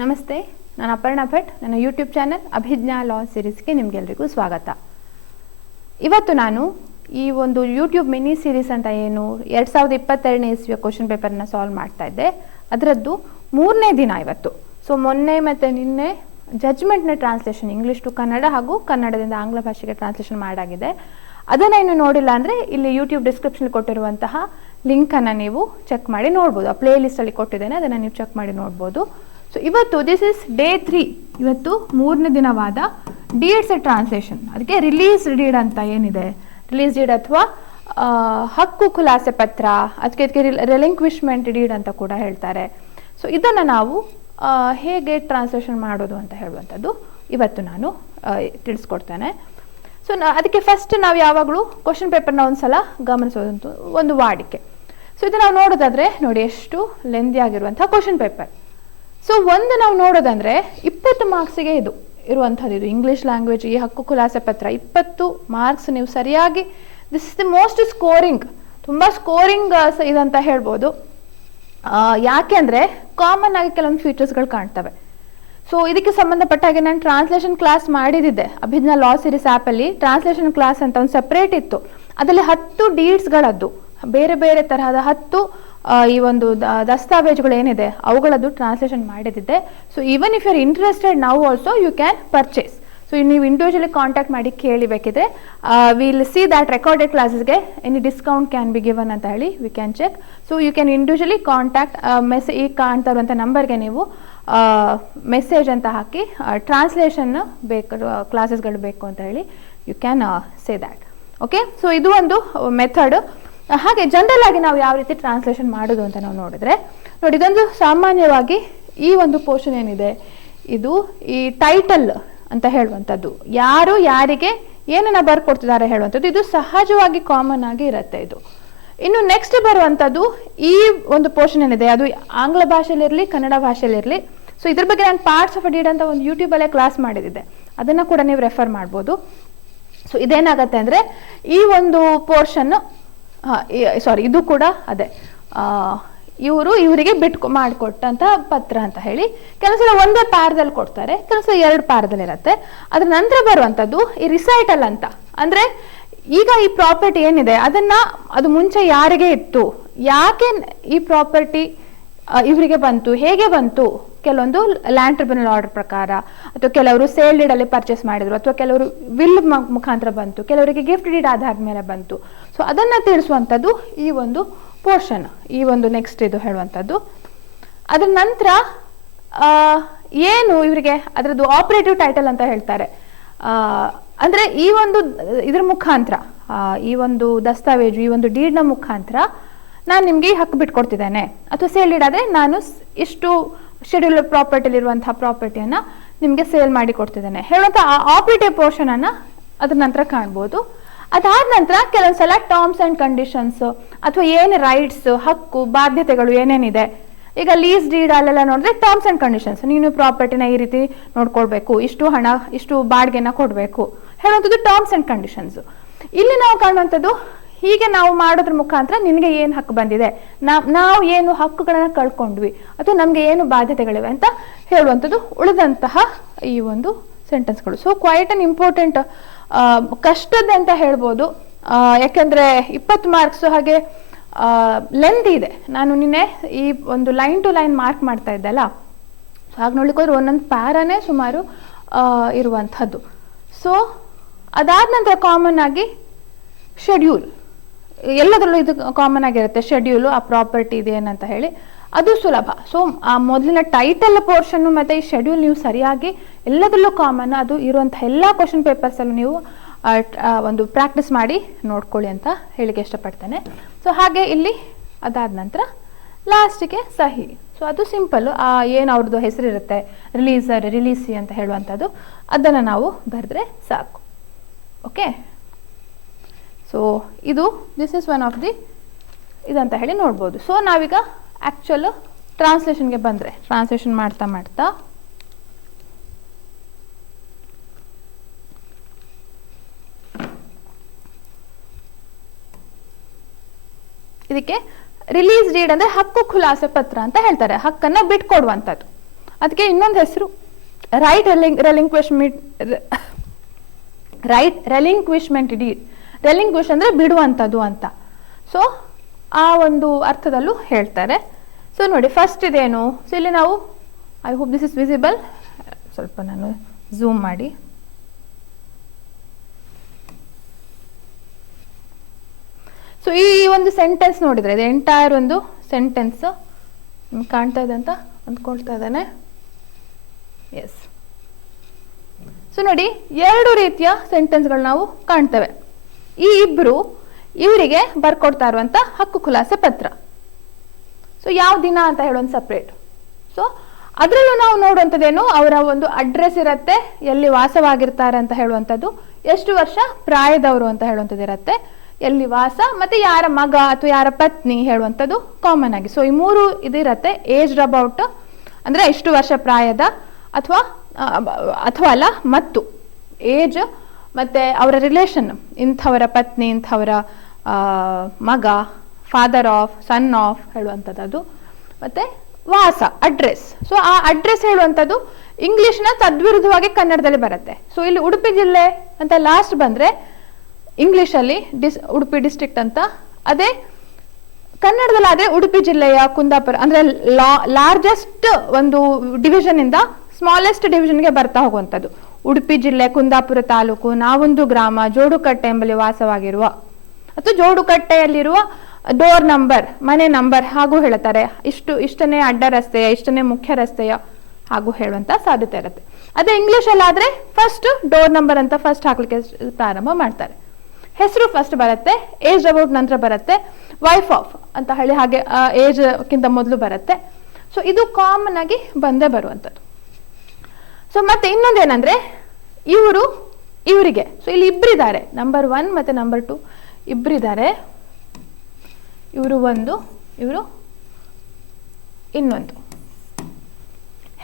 ನಮಸ್ತೆ, ನಾನು ಅಪರ್ಣಾ ಭಟ್. ನನ್ನ ಯೂಟ್ಯೂಬ್ ಚಾನಲ್ ಅಭಿಜ್ಞಾ ಲಾ ಸೀರೀಸ್ಗೆ ನಿಮಗೆಲ್ಲರಿಗೂ ಸ್ವಾಗತ. ಇವತ್ತು ನಾನು ಈ ಒಂದು ಯೂಟ್ಯೂಬ್ ಮಿನಿ ಸೀರೀಸ್ ಅಂತ ಏನು 2022ನೇ ಇಸ್ವಿಯ ಕ್ವಶನ್ ಪೇಪರ್ನ ಸಾಲ್ವ್ ಮಾಡ್ತಾ ಇದ್ದೆ, ಅದರದ್ದು 3ನೇ ದಿನ ಇವತ್ತು. ಸೊ ಮೊನ್ನೆ ಮತ್ತು ನಿನ್ನೆ ಜಡ್ಜ್ಮೆಂಟ್ನ ಟ್ರಾನ್ಸ್ಲೇಷನ್ ಇಂಗ್ಲೀಷ್ ಟು ಕನ್ನಡ ಹಾಗೂ ಕನ್ನಡದಿಂದ ಆಂಗ್ಲ ಭಾಷೆಗೆ ಟ್ರಾನ್ಸ್ಲೇಷನ್ ಮಾಡಾಗಿದೆ. ಅದನ್ನು ಇನ್ನು ನೋಡಿಲ್ಲ ಅಂದರೆ ಇಲ್ಲಿ ಯೂಟ್ಯೂಬ್ ಡಿಸ್ಕ್ರಿಪ್ಷನ್ ಕೊಟ್ಟಿರುವಂತಹ ಲಿಂಕನ್ನು ನೀವು ಚೆಕ್ ಮಾಡಿ ನೋಡ್ಬೋದು. ಆ ಪ್ಲೇ ಲಿಸ್ಟಲ್ಲಿ ಕೊಟ್ಟಿದ್ದೇನೆ, ಅದನ್ನು ನೀವು ಚೆಕ್ ಮಾಡಿ ನೋಡ್ಬೋದು. ಸೊ ಇವತ್ತು ದಿಸ್ ಇಸ್ ಡೇ 3. ಇವತ್ತು 3ನೇ ದಿನವಾದ ಡೀಡ್ಸ್ ಟ್ರಾನ್ಸ್ಲೇಷನ್. ಅದಕ್ಕೆ ರಿಲೀಸ್ ಡೀಡ್ ಅಂತ ಏನಿದೆ, ರಿಲೀಸ್ ಡೀಡ್ ಅಥವಾ ಹಕ್ಕು ಖುಲಾಸೆ ಪತ್ರ, ಅದಕ್ಕೆ ರಿಲಿಂಕ್ವಿಶ್ಮೆಂಟ್ ಡೀಡ್ ಅಂತ ಕೂಡ ಹೇಳ್ತಾರೆ. ಸೊ ಇದನ್ನು ನಾವು ಹೇಗೆ ಟ್ರಾನ್ಸ್ಲೇಷನ್ ಮಾಡೋದು ಅಂತ ಹೇಳುವಂಥದ್ದು ಇವತ್ತು ನಾನು ತಿಳಿಸ್ಕೊಡ್ತೇನೆ. ಸೊ ಅದಕ್ಕೆ ಫಸ್ಟ್ ನಾವು ಯಾವಾಗಲೂ ಕ್ವಶನ್ ಪೇಪರ್ನ ಒಂದು ಸಲ ಗಮನಿಸೋದಂತೂ ಒಂದು ವಾಡಿಕೆ. ಸೊ ಇದು ನಾವು ನೋಡೋದಾದರೆ ನೋಡಿ ಎಷ್ಟು ಲೆಂದಿ ಆಗಿರುವಂಥ ಕ್ವಶನ್ ಪೇಪರ್. ಸೊ ಒಂದು ನಾವು ನೋಡೋದಂದರೆ 20 ಮಾರ್ಕ್ಸಿಗೆ ಇದು ಇರುವಂಥದ್ದು. ಇದು ಇಂಗ್ಲೀಷ್ ಲ್ಯಾಂಗ್ವೇಜ್ ಈ ಹಕ್ಕು ಖುಲಾಸೆ ಪತ್ರ 20 ಮಾರ್ಕ್ಸ್ ನೀವು ಸರಿಯಾಗಿ, this is the most scoring, ತುಂಬ ಸ್ಕೋರಿಂಗ್ ಇದಂತ ಹೇಳ್ಬೋದು. ಯಾಕೆ ಅಂದರೆ ಕಾಮನ್ ಆಗಿ ಕೆಲವೊಂದು ಫೀಚರ್ಸ್ಗಳು ಕಾಣ್ತವೆ. ಸೊ ಇದಕ್ಕೆ ಸಂಬಂಧಪಟ್ಟ ಹಾಗೆ ನಾನು ಟ್ರಾನ್ಸ್ಲೇಷನ್ ಕ್ಲಾಸ್ ಮಾಡಿದ್ದೆ. ಅಭಿಜ್ಞಾ ಲಾ ಸೀರೀಸ್ ಆ್ಯಪಲ್ಲಿ ಟ್ರಾನ್ಸ್ಲೇಷನ್ ಕ್ಲಾಸ್ ಅಂತ ಒಂದು ಸಪ್ರೇಟ್ ಇತ್ತು. ಅದರಲ್ಲಿ 10 ಡೀಡ್ಸ್ಗಳದ್ದು ಬೇರೆ ಬೇರೆ ತರಹದ 10 ಈ ಒಂದು ದಸ್ತಾವೇಜುಗಳು ಏನಿದೆ ಅವುಗಳದ್ದು ಟ್ರಾನ್ಸ್ಲೇಷನ್ ಮಾಡಿದ್ದೆ. So even if you are interested now also you can purchase. So ನೀವು ಇಂಡಿವಿಜುವಲಿ ಕಾಂಟ್ಯಾಕ್ಟ್ ಮಾಡಿ ಕೇಳಿ ಬೇಕಿದ್ರೆ. ವಿಲ್ ಸಿ ದ್ಯಾಟ್ ರೆಕಾರ್ಡೆಡ್ ಕ್ಲಾಸಸ್ಗೆ any discount can be given ಅಂತ ಹೇಳಿ we can check. So you can individually contact message, ಈಗ ಕಾಣ್ತಾ ಇರುವಂಥ ನಂಬರ್ಗೆ ನೀವು ಮೆಸೇಜ್ ಅಂತ ಹಾಕಿ ಟ್ರಾನ್ಸ್ಲೇಷನ್ ಬೇಕು, ಕ್ಲಾಸಸ್ಗಳು ಬೇಕು ಅಂತ ಹೇಳಿ you can say that. Okay, so ಇದು ಒಂದು ಮೆಥಡ್. ಹಾಗೆ ಜನರಲ್ ಆಗಿ ನಾವು ಯಾವ ರೀತಿ ಟ್ರಾನ್ಸ್ಲೇಷನ್ ಮಾಡೋದು ಅಂತ ನಾವು ನೋಡಿದ್ರೆ ನೋಡಿ, ಇದೊಂದು ಸಾಮಾನ್ಯವಾಗಿ ಈ ಒಂದು ಪೋರ್ಷನ್ ಏನಿದೆ ಇದು ಈ ಟೈಟಲ್ ಅಂತ ಹೇಳುವಂಥದ್ದು, ಯಾರು ಯಾರಿಗೆ ಏನನ್ನ ಬರ್ಕೊಡ್ತಿದ್ದಾರೆ ಹೇಳುವಂಥದ್ದು, ಇದು ಸಹಜವಾಗಿ ಕಾಮನ್ ಆಗಿ ಇರುತ್ತೆ ಇದು. ಇನ್ನು ನೆಕ್ಸ್ಟ್ ಬರುವಂಥದ್ದು ಈ ಒಂದು ಪೋರ್ಷನ್ ಏನಿದೆ ಅದು ಆಂಗ್ಲ ಭಾಷೆಯಲ್ಲಿರಲಿ ಕನ್ನಡ ಭಾಷೆಯಲ್ಲಿರಲಿ. ಸೊ ಇದ್ರ ಬಗ್ಗೆ ನಾನು ಪಾರ್ಟ್ಸ್ ಆಫ್ ಡೀಡ್ ಅಂತ ಒಂದು ಯೂಟ್ಯೂಬಲ್ಲೇ ಕ್ಲಾಸ್ ಮಾಡಿದ್ದೆ, ಅದನ್ನು ಕೂಡ ನೀವು ರೆಫರ್ ಮಾಡ್ಬೋದು. ಸೊ ಇದೇನಾಗತ್ತೆ ಅಂದರೆ ಈ ಒಂದು ಪೋರ್ಷನ್ ಇದು ಕೂಡ ಅದೇ ಇವರಿಗೆ ಮಾಡಿಕೊಟ್ಟಂತ ಪತ್ರ ಅಂತ ಹೇಳಿ ಕೆಲವು ಸಲ ಒಂದೇ ಪ್ಯಾರದಲ್ಲಿ ಕೊಡ್ತಾರೆ, ಕೆಲವು ಸಲ 2 ಪ್ಯಾರದಲ್ಲಿ ಇರುತ್ತೆ. ಅದ್ರ ನಂತರ ಬರುವಂಥದ್ದು ಈ ರಿಸೈಟಲ್ ಅಂತ, ಅಂದರೆ ಈಗ ಈ ಪ್ರಾಪರ್ಟಿ ಏನಿದೆ ಅದು ಮುಂಚೆ ಯಾರಿಗೆ ಇತ್ತು, ಯಾಕೆ ಈ ಪ್ರಾಪರ್ಟಿ ಇವರಿಗೆ ಬಂತು, ಹೇಗೆ ಬಂತು, ಕೆಲವೊಂದು ಲ್ಯಾಂಡ್ ಟ್ರಿಬ್ಯುನಲ್ ಆರ್ಡರ್ ಪ್ರಕಾರ, ಅಥವಾ ಕೆಲವರು ಸೇಲ್ ಡೀಡ್ ಅಲ್ಲಿ ಪರ್ಚೇಸ್ ಮಾಡಿದ್ರು, ಅಥವಾ ಕೆಲವರು ವಿಲ್ ಮುಖಾಂತರ ಬಂತು, ಕೆಲವರಿಗೆ ಗಿಫ್ಟ್ ಡೀಡ್ ಆಧಾರದ ಮೇಲೆ ಬಂತು. ಸೊ ಅದನ್ನ ತಿಳಿಸುವಂಥದ್ದು ಈ ಒಂದು ಪೋರ್ಷನ್, ಈ ಒಂದು ನೆಕ್ಸ್ಟ್ ಇದು ಹೇಳುವಂಥದ್ದು. ಅದ್ರ ನಂತರ ಏನು ಇವರಿಗೆ ಅದರದ್ದು ಆಪರೇಟಿವ್ ಟೈಟಲ್ ಅಂತ ಹೇಳ್ತಾರೆ. ಅಂದ್ರೆ ಈ ಒಂದು ಇದ್ರ ಮುಖಾಂತರ, ಈ ಒಂದು ದಸ್ತಾವೇಜು, ಈ ಒಂದು ಡೀಡ್ನ ಮುಖಾಂತರ ನಾನು ನಿಮಗೆ ಹಕ್ಕು ಬಿಟ್ಕೊಡ್ತಿದ್ದೇನೆ, ಅಥವಾ ಸೇಲ್ ಡೀಡ್ ಆದರೆ ನಾನು ಇಷ್ಟು ಶೆಡ್ಯೂಲ್ ಪ್ರಾಪರ್ಟಿಲಿರುವಂತಹ ಪ್ರಾಪರ್ಟಿಯನ್ನು ನಿಮಗೆ ಸೇಲ್ ಮಾಡಿ ಕೊಡ್ತಿದ್ದೇನೆ ಹೇಳುವಂಥ ಆಪರೇಟಿವ್ ಪೋರ್ಷನ್ ಅನ್ನ ಅದ್ರ ನಂತರ ಕಾಣ್ಬೋದು. ಅದಾದ ನಂತರ ಕೆಲವೊಂದು ಸಲ ಟರ್ಮ್ಸ್ ಆ್ಯಂಡ್ ಕಂಡೀಷನ್ಸ್, ಅಥವಾ ಏನು ರೈಟ್ಸ್, ಹಕ್ಕು, ಬಾಧ್ಯತೆಗಳು ಏನೇನಿದೆ. ಈಗ ಲೀಸ್ ಡೀಡ್ ಅಲ್ಲೆಲ್ಲ ನೋಡಿದ್ರೆ ಟರ್ಮ್ಸ್ ಆ್ಯಂಡ್ ಕಂಡೀಷನ್ಸ್, ನೀನು ಪ್ರಾಪರ್ಟಿನ ಈ ರೀತಿ ನೋಡ್ಕೊಳ್ಬೇಕು, ಇಷ್ಟು ಹಣ, ಇಷ್ಟು ಬಾಡಿಗೆನ ಕೊಡಬೇಕು ಹೇಳುವಂಥದ್ದು ಟರ್ಮ್ಸ್ ಆ್ಯಂಡ್ ಕಂಡೀಷನ್ಸ್. ಇಲ್ಲಿ ನಾವು ಕಾಣುವಂಥದ್ದು ಹೀಗೆ ನಾವು ಮಾಡೋದ್ರ ಮುಖಾಂತರ ನಿನಗೆ ಏನು ಹಕ್ಕು ಬಂದಿದೆ, ನಾವು ಏನು ಹಕ್ಕುಗಳನ್ನ ಕಳ್ಕೊಂಡ್ವಿ, ಅಥವಾ ನಮಗೆ ಏನು ಬಾಧ್ಯತೆಗಳಿವೆ ಅಂತ ಹೇಳುವಂಥದ್ದು ಉಳಿದಂತಹ ಈ ಒಂದು ಸೆಂಟೆನ್ಸ್ಗಳು. ಸೊ ಕ್ವೈಟ್ ಅನ್ ಇಂಪಾರ್ಟೆಂಟ್, ಕಷ್ಟದ ಅಂತ ಹೇಳ್ಬೋದು. ಯಾಕೆಂದರೆ 20 ಮಾರ್ಕ್ಸ್, ಹಾಗೆ ಲೆಂತ್ ಇದೆ. ನಾನು ನಿನ್ನೆ ಈ ಒಂದು ಲೈನ್ ಟು ಲೈನ್ ಮಾರ್ಕ್ ಮಾಡ್ತಾ ಇದ್ದಲ್ಲ, ಹಾಗೆ ನೋಡ್ಲಿಕ್ಕೆ ಹೋದ್ರೆ ಒಂದೊಂದು ಪ್ಯಾರಾನೇ ಸುಮಾರು ಇರುವಂಥದ್ದು. ಸೊ ಅದಾದ ನಂತರ ಕಾಮನ್ ಆಗಿ ಶೆಡ್ಯೂಲ್, ಎಲ್ಲದರಲ್ಲೂ ಇದು ಕಾಮನ್ ಆಗಿರುತ್ತೆ. ಶೆಡ್ಯೂಲು, ಆ ಪ್ರಾಪರ್ಟಿ ಇದೆ ಏನಂತ ಹೇಳಿ ಅದು ಸುಲಭ. ಸೊ ಆ ಮೊದಲಿನ ಟೈಟಲ್ ಪೋರ್ಷನ್ನು ಮತ್ತು ಈ ಶೆಡ್ಯೂಲ್ ನೀವು ಸರಿಯಾಗಿ ಎಲ್ಲದರಲ್ಲೂ ಕಾಮನ್, ಅದು ಇರುವಂಥ ಎಲ್ಲ ಕ್ವಶನ್ ಪೇಪರ್ಸಲ್ಲೂ ನೀವು ಒಂದು ಪ್ರಾಕ್ಟೀಸ್ ಮಾಡಿ ನೋಡ್ಕೊಳ್ಳಿ ಅಂತ ಹೇಳಿಕ್ಕೆ ಇಷ್ಟಪಡ್ತೇನೆ. ಸೊ ಹಾಗೆ ಇಲ್ಲಿ ಅದಾದ ನಂತರ ಲಾಸ್ಟಿಗೆ ಸಹಿ. ಸೊ ಅದು ಸಿಂಪಲ್ಲು, ಏನು ಅವ್ರದ್ದು ಹೆಸರಿರುತ್ತೆ, ರಿಲೀಸಿ ಅಂತ ಹೇಳುವಂಥದ್ದು, ಅದನ್ನು ನಾವು ಬರೆದ್ರೆ ಸಾಕು. Okay, so this is one of the ಇದಂತ ಹೇಳಿ ನೋಡ್ಬೋದು. ಸೊ ನಾವೀಗ ಆ್ಯಕ್ಚುಲ್ ಟ್ರಾನ್ಸ್ಲೇಷನ್ಗೆ ಬಂದರೆ, ಟ್ರಾನ್ಸ್ಲೇಷನ್ ಮಾಡ್ತಾ ಮಾಡ್ತಾ ಇದಕ್ಕೆ ರಿಲೀಸ್ ಡೀಡ್ ಅಂದರೆ ಹಕ್ಕು ಖುಲಾಸೆ ಪತ್ರ ಅಂತ ಹೇಳ್ತಾರೆ, ಹಕ್ಕನ್ನು ಬಿಟ್ಕೊಡುವಂಥದ್ದು. ಅದಕ್ಕೆ ಇನ್ನೊಂದು ಹೆಸರು ರೈಟ್ ರೆಲಿಂಕ್ವಿಶ್ಮೆಂಟ್ ಡೀಡ್. ರೆಲಿಂಕ್ವಿಶ್ ಅಂದರೆ ಬಿಡುವಂಥದ್ದು ಅಂತ. ಸೊ ಆ ಒಂದು ಅರ್ಥದಲ್ಲೂ ಹೇಳ್ತಾರೆ. ಸೊ ನೋಡಿ, ಫಸ್ಟ್ ಇದೇನು, ಸೊ ಇಲ್ಲಿ ನಾವು, I hope this is visible, ಸ್ವಲ್ಪ ನಾನು ಝೂಮ್ ಮಾಡಿ. ಸೊ ಈ ಒಂದು ಸೆಂಟೆನ್ಸ್ ನೋಡಿದ್ರೆ, ಇದು ಎಂಟೈರ್ ಒಂದು ಸೆಂಟೆನ್ಸ್ ನಿಮ್ಗೆ ಕಾಣ್ತಾ ಇದೆ ಅಂತ ಅಂದ್ಕೊಳ್ತಾ ಇದ್ದಾನೆ. ಎಸ್. ಸೊ ನೋಡಿ, ಎರಡು ರೀತಿಯ ಸೆಂಟೆನ್ಸ್ಗಳು ನಾವು ಕಾಣ್ತೇವೆ. ಈ ಇಬ್ರು ಇವರಿಗೆ ಬರ್ಕೊಡ್ತಾ ಇರುವಂತ ಹಕ್ಕು ಖುಲಾಸೆ ಪತ್ರ. ಸೊ ಯಾವ ದಿನ ಅಂತ ಹೇಳೋದು ಸಪ್ರೇಟ್. ಸೊ ಅದರಲ್ಲೂ ನಾವು ನೋಡುವಂಥದ್ದೇನು, ಅವರ ಒಂದು ಅಡ್ರೆಸ್ ಇರುತ್ತೆ, ಎಲ್ಲಿ ವಾಸವಾಗಿರ್ತಾರೆ ಅಂತ ಹೇಳುವಂಥದ್ದು, ಎಷ್ಟು ವರ್ಷ ಪ್ರಾಯದವರು ಅಂತ ಹೇಳುವಂಥದ್ದು ಇರುತ್ತೆ, ಎಲ್ಲಿ ವಾಸ, ಮತ್ತೆ ಯಾರ ಮಗ ಅಥವಾ ಯಾರ ಪತ್ನಿ ಹೇಳುವಂಥದ್ದು ಕಾಮನ್ ಆಗಿ. ಸೊ ಈ ಮೂರು ಇದಿರತ್ತೆ. ಏಜ್ಡ್ ಅಬೌಟ್ ಅಂದ್ರೆ ಇಷ್ಟು ವರ್ಷ ಪ್ರಾಯದ, ಅಥವಾ ಅಲ್ಲ, ಮತ್ತು ಏಜ್, ಮತ್ತೆ ಅವರ ರಿಲೇಷನ್, ಇಂಥವರ ಪತ್ನಿ, ಇಂಥವರ ಮಗ, ಫಾದರ್ ಆಫ್, ಸನ್ ಆಫ್ ಹೇಳುವಂಥದ್ದು, ಮತ್ತೆ ವಾಸ, ಅಡ್ರೆಸ್. ಸೊ ಆ ಅಡ್ರೆಸ್ ಹೇಳುವಂಥದ್ದು ಇಂಗ್ಲಿಷ್ನ ತದ್ವಿರುದ್ಧವಾಗಿ ಕನ್ನಡದಲ್ಲಿ ಬರುತ್ತೆ. ಸೊ ಇಲ್ಲಿ ಉಡುಪಿ ಜಿಲ್ಲೆ ಅಂತ ಲಾಸ್ಟ್ ಬಂದ್ರೆ ಇಂಗ್ಲಿಷಲ್ಲಿ ಉಡುಪಿ ಡಿಸ್ಟ್ರಿಕ್ಟ್ ಅಂತ, ಅದೇ ಕನ್ನಡದಲ್ಲಿ ಆದ್ರೆ ಉಡುಪಿ ಜಿಲ್ಲೆಯ ಕುಂದಾಪುರ ಅಂದ್ರೆ ಲಾರ್ಜೆಸ್ಟ್ ಒಂದು ಡಿವಿಷನ್ ಇಂದ ಸ್ಮಾಲೆಸ್ಟ್ ಡಿವಿಷನ್ಗೆ ಬರ್ತಾ ಹೋಗುವಂಥದ್ದು. ಉಡುಪಿ ಜಿಲ್ಲೆ, ಕುಂದಾಪುರ ತಾಲೂಕು, ನಾವೊಂದು ಗ್ರಾಮ, ಜೋಡುಕಟ್ಟೆ ಎಂಬಲ್ಲಿ ವಾಸವಾಗಿರುವ, ಅಥವಾ ಜೋಡುಕಟ್ಟೆಯಲ್ಲಿರುವ ಡೋರ್ ನಂಬರ್, ಮನೆ ನಂಬರ್ ಹಾಗೂ ಹೇಳ್ತಾರೆ. ಇಷ್ಟನೇ ಅಡ್ಡ ರಸ್ತೆಯ, ಇಷ್ಟನೇ ಮುಖ್ಯ ರಸ್ತೆಯ ಹಾಗೂ ಹೇಳುವಂತ ಸಾಧ್ಯತೆ ಇರುತ್ತೆ. ಅದೇ ಇಂಗ್ಲಿಷ್ ಅಲ್ಲಾದ್ರೆ ಫಸ್ಟ್ ಡೋರ್ ನಂಬರ್ ಅಂತ ಫಸ್ಟ್ ಹಾಕ್ಲಿಕ್ಕೆ ಪ್ರಾರಂಭ ಮಾಡ್ತಾರೆ. ಹೆಸರು ಫಸ್ಟ್ ಬರುತ್ತೆ, ಏಜ್ ಅಬೌಟ್ ನಂತರ ಬರುತ್ತೆ, ವೈಫ್ ಆಫ್ ಅಂತ ಹೇಳಿ ಹಾಗೆ ಏಜ್ ಕಿಂತ ಮೊದಲು ಬರುತ್ತೆ. ಸೊ ಇದು ಕಾಮನ್ ಆಗಿ ಬಂದೇ ಬರುವಂಥದ್ದು. ಸೊ ಮತ್ತೆ ಇನ್ನೊಂದೇನಂದ್ರೆ, ಇವರಿಗೆ, ಸೊ ಇಲ್ಲಿ ಇಬ್ಬರಿದ್ದಾರೆ, ನಂಬರ್ 1 ಮತ್ತೆ ನಂಬರ್ 2 ಇಬ್ಬರಿದ್ದಾರೆ. ಇವರು ಒಂದು, ಇವರು ಇನ್ನೊಂದು.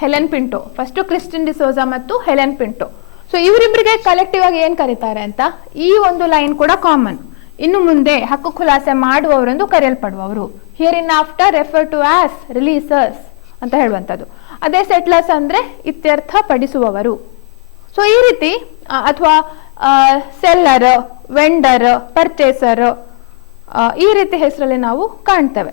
Helen Pinto, first Christine D'Souza ಮತ್ತು ಹೆಲೆನ್ ಪಿಂಟೋ. ಸೊ ಇವರಿಬ್ಬರಿಗೆ ಕಲೆಕ್ಟಿವ್ ಆಗಿ ಏನ್ ಕರೀತಾರೆ ಅಂತ, ಈ ಒಂದು ಲೈನ್ ಕೂಡ ಕಾಮನ್. ಇನ್ನು ಮುಂದೆ ಹಕ್ಕು ಖುಲಾಸೆ ಮಾಡುವವರೆಂದು ಕರೆಯಲ್ಪಡುವವರು, hereinafter refer to as releasers ಅಂತ ಹೇಳುವಂಥದ್ದು. ಅದೇ ಸೆಟ್ಲರ್ಸ್ ಅಂದ್ರೆ ಇತ್ಯರ್ಥ ಪಡಿಸುವವರು. ಸೊ ಈ ರೀತಿ, ಅಥವಾ ಸೆಲ್ಲರ್, ವೆಂಡರ್, ಪರ್ಚೇಸರ್, ಈ ರೀತಿ ಹೆಸರಲ್ಲಿ ನಾವು ಕಾಣ್ತೇವೆ.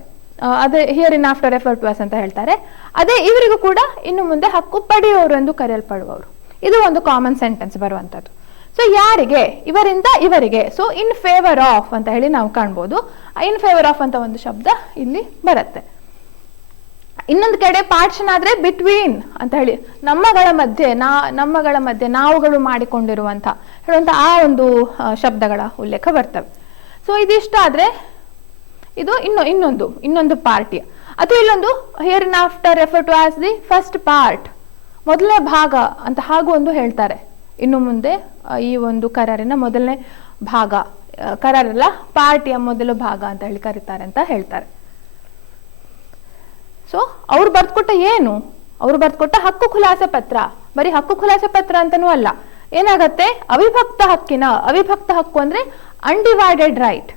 ಅದೇ hereinafter refer to as ಅಂತ ಹೇಳ್ತಾರೆ. ಅದೇ ಇವರಿಗೂ ಕೂಡ ಇನ್ನು ಮುಂದೆ ಹಕ್ಕು ಪಡೆಯುವವರು ಎಂದು ಕರೆಯಲ್ಪಡುವವರು. ಇದು ಒಂದು ಕಾಮನ್ ಸೆಂಟೆನ್ಸ್ ಬರುವಂತದ್ದು. ಸೊ ಯಾರಿಗೆ, ಇವರಿಂದ ಇವರಿಗೆ. ಸೊ ಇನ್ ಫೇವರ್ ಆಫ್ ಅಂತ ಹೇಳಿ ನಾವು ಕಾಣ್ಬೋದು. ಇನ್ ಫೇವರ್ ಆಫ್ ಅಂತ ಒಂದು ಶಬ್ದ ಇಲ್ಲಿ ಬರುತ್ತೆ. ಇನ್ನೊಂದು ಕಡೆ ಪಾರ್ಟಿಷನ್ ಆದ್ರೆ ಬಿಟ್ವೀನ್ ಅಂತ ಹೇಳಿ, ನಮ್ಮಗಳ ಮಧ್ಯೆ ನಾವುಗಳು ಮಾಡಿಕೊಂಡಿರುವಂತ ಹೇಳುವಂತ ಆ ಒಂದು ಶಬ್ದಗಳ ಉಲ್ಲೇಖ ಬರ್ತವೆ. ಸೊ ಇದಿಷ್ಟ ಆದ್ರೆ ಇದು ಇನ್ನೊಂದು ಪಾರ್ಟಿ. ಅಥವಾ ಇಲ್ಲೊಂದು hereinafter refer to as the first part, ಮೊದಲನೇ ಭಾಗ ಅಂತ ಹಾಗೂ ಒಂದು ಹೇಳ್ತಾರೆ. ಇನ್ನು ಮುಂದೆ ಈ ಒಂದು ಕರಾರಿನ ಮೊದಲನೇ ಭಾಗ, ಕರಾರಲ್ಲ, ಪಾರ್ಟಿಯ ಮೊದಲ ಭಾಗ ಅಂತ ಹೇಳಿ ಕರೀತಾರೆ ಅಂತ ಹೇಳ್ತಾರೆ. ಸೊ ಅವ್ರು ಬರ್ದ್ಕೊಟ್ಟ ಏನು, ಅವ್ರು ಬರ್ದ್ಕೊಟ್ಟ ಹಕ್ಕು ಖುಲಾಸೆ ಪತ್ರ. ಬರೀ ಹಕ್ಕು ಖುಲಾಸೆ ಪತ್ರ ಅಂತನೂ ಅಲ್ಲ, ಏನಾಗತ್ತೆ, ಅವಿಭಕ್ತ ಹಕ್ಕು ಅಂದ್ರೆ ಅನ್ಡಿವೈಡೆಡ್ ರೈಟ್.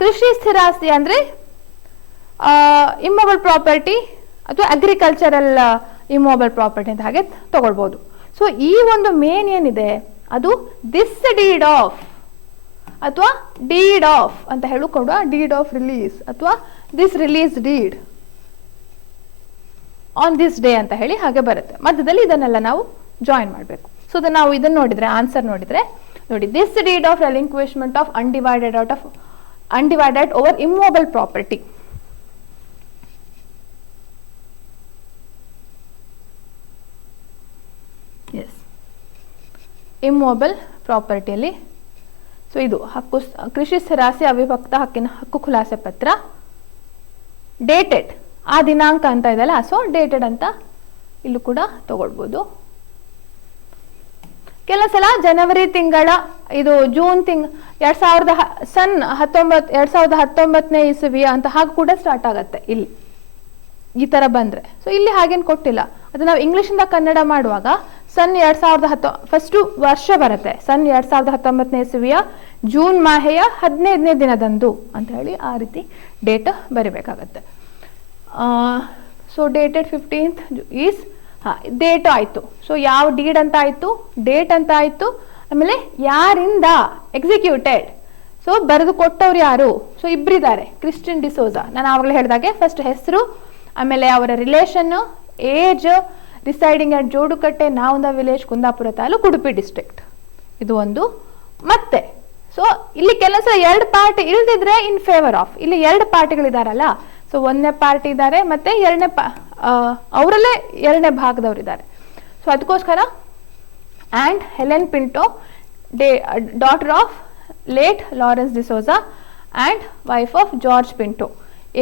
ಕೃಷಿ ಸ್ಥಿರಾಸ್ತಿ ಅಂದ್ರೆ ಇಮ್ಮೊಬಲ್ ಪ್ರಾಪರ್ಟಿ ಅಥವಾ ಅಗ್ರಿಕಲ್ಚರಲ್ ಇಮ್ಮೊಬಲ್ ಪ್ರಾಪರ್ಟಿ ಅಂತ ಹಾಗೆ ತಗೊಳ್ಬಹುದು. ಸೊ ಈ ಒಂದು ಮೇನ್ ಏನಿದೆ ಅದು ದಿಸ್ ಡೀಡ್ ಆಫ್ ಅಥವಾ ಡೀಡ್ ಆಫ್ ಅಂತ ಹೇಳಿಕೊಡುವ, ಡೀಡ್ ಆಫ್ ರಿಲೀಸ್ ಅಥವಾ this release deed on this day ಅಂತ ಹೇಳಿ ಹಾಗೆ ಬರುತ್ತೆ. ಮಧ್ಯದಲ್ಲಿ ಇದನ್ನೆಲ್ಲ ನಾವು ಜಾಯಿನ್ ಮಾಡಬೇಕು. ಸೊ ನಾವು ಇದನ್ನ ನೋಡಿದ್ರೆ, ಆನ್ಸರ್ ನೋಡಿದ್ರೆ ನೋಡಿ, this deed of relinquishment of undivided over immovable property. Yes, immovable ಪ್ರಾಪರ್ಟಿಯಲ್ಲಿ. ಸೊ ಇದು ಕೃಷಿ ಸ್ಥಿರಾಸ್ತಿ ಅವಿಭಕ್ತ ಹಕ್ಕು ಖುಲಾಸೆ ಪತ್ರ. ಡೇಟೆಡ್, ಆ ದಿನಾಂಕ ಅಂತ ಇದೆಯಲ್ಲ, ಸೊ ಡೇಟೆಡ್ ಅಂತ ಇಲ್ಲೂ ಕೂಡ ತಗೊಳ್ಬೋದು. ಕೆಲವು ಸಲ ಜನವರಿ ತಿಂಗಳ, ಇದು ಜೂನ್ 2019 ಇಸವಿ ಅಂತ ಹಾಗೆ ಕೂಡ ಸ್ಟಾರ್ಟ್ ಆಗತ್ತೆ ಇಲ್ಲಿ, ಈ ತರ ಬಂದ್ರೆ. ಸೊ ಇಲ್ಲಿ ಹಾಗೇನು ಕೊಟ್ಟಿಲ್ಲ. ಅದು ನಾವು ಇಂಗ್ಲಿಷ್ ಇಂದ ಕನ್ನಡ ಮಾಡುವಾಗ ಸನ್ 2010 ಫಸ್ಟ್ ವರ್ಷ ಬರುತ್ತೆ. ಸನ್ 2019 ಇಸವಿಯ ಜೂನ್ ಮಾಹೆಯ 15ನೇ ದಿನದಂದು ಅಂತ ಹೇಳಿ ಆ ರೀತಿ ಡೇಟ್ ಬರಿಬೇಕಾಗತ್ತೆ. So dated 15th is date ಆಯಿತು. ಸೊ ಯಾವ ಡೀಡ್ ಅಂತ ಆಯಿತು, ಡೇಟ್ ಅಂತ ಆಯಿತು, ಆಮೇಲೆ ಯಾರಿಂದ ಎಕ್ಸಿಕ್ಯೂಟೆಡ್, ಸೊ ಬರೆದು ಕೊಟ್ಟವ್ರು ಯಾರು. ಸೊ ಇಬ್ಬರಿದ್ದಾರೆ, ಕ್ರಿಸ್ಟಿನ್ ಡಿಸೋಜಾ, ನಾನು ಆವಾಗಲೇ ಹೇಳಿದಾಗೆ ಫಸ್ಟ್ ಹೆಸರು, ಆಮೇಲೆ ಅವರ relation, age, residing at Jodukatte, Navunda village, Kundapura taluk, Udupi district. ಇದು ಒಂದು. ಮತ್ತೆ ಸೊ ಇಲ್ಲಿ ಕೆಲಸ ಎರಡು ಪಾರ್ಟಿ ಇಲ್ದಿದ್ರೆ ಇನ್ ಫೇವರ್ ಆಫ್, ಇಲ್ಲಿ ಎರಡು ಪಾರ್ಟಿಗಳಿದಾರಲ್ಲ, ಸೊ ಒಂದನೇ ಪಾರ್ಟಿ ಇದ್ದಾರೆ ಮತ್ತೆ ಅವರಲ್ಲೇ ಎರಡನೇ ಭಾಗದವ್ರು ಇದ್ದಾರೆ. ಸೊ ಅದಕ್ಕೋಸ್ಕರ and Helen Pinto, daughter of late Lawrence D'Souza and wife of George Pinto,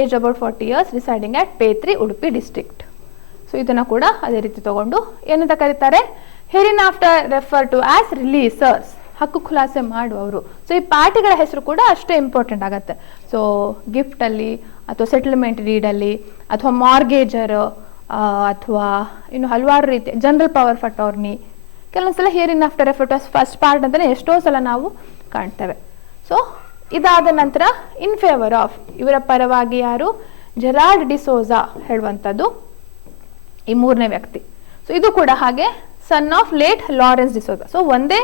age about 40 years, residing at DAY-3, Udupi district. So ಇದನ್ನು ಕೂಡ ಅದೇ ರೀತಿ ತಗೊಂಡು ಏನಂತ ಕರೀತಾರೆ, hereinafter refer to as releasors, ಹಕ್ಕು ಖುಲಾಸೆ ಮಾಡುವವರು. ಸೊ ಈ ಪಾರ್ಟಿಗಳ ಹೆಸರು ಕೂಡ ಅಷ್ಟೇ ಇಂಪಾರ್ಟೆಂಟ್ ಆಗುತ್ತೆ. ಸೊ ಗಿಫ್ಟಲ್ಲಿ ಅಥವಾ ಸೆಟಲ್ಮೆಂಟ್ ಡೀಡಲ್ಲಿ ಅಥವಾ ಮಾರ್ಗೇಜರ್ ಅಥವಾ ಇನ್ನು ಹಲವಾರು ರೀತಿ ಜನರಲ್ ಪವರ್ ಆಫ್ ಅಟಾರ್ನಿ, ಕೆಲವೊಂದ್ಸಲ hereinafter refer to as first part ಅಂತಲೇ ಎಷ್ಟೋ ಸಲ ನಾವು ಕಾಣ್ತೇವೆ. ಸೊ ಇದಾದ ನಂತರ ಇನ್ ಫೇವರ್ ಆಫ್, ಇವರ ಪರವಾಗಿ ಯಾರು, ಜೆರಾಲ್ಡ್ ಡಿಸೋಜಾ ಹೇಳುವಂಥದ್ದು ಈ ಮೂರನೇ ವ್ಯಕ್ತಿ. ಸೊ ಇದು ಕೂಡ ಹಾಗೆ son of late Lawrence D'Souza. So ಒಂದೇ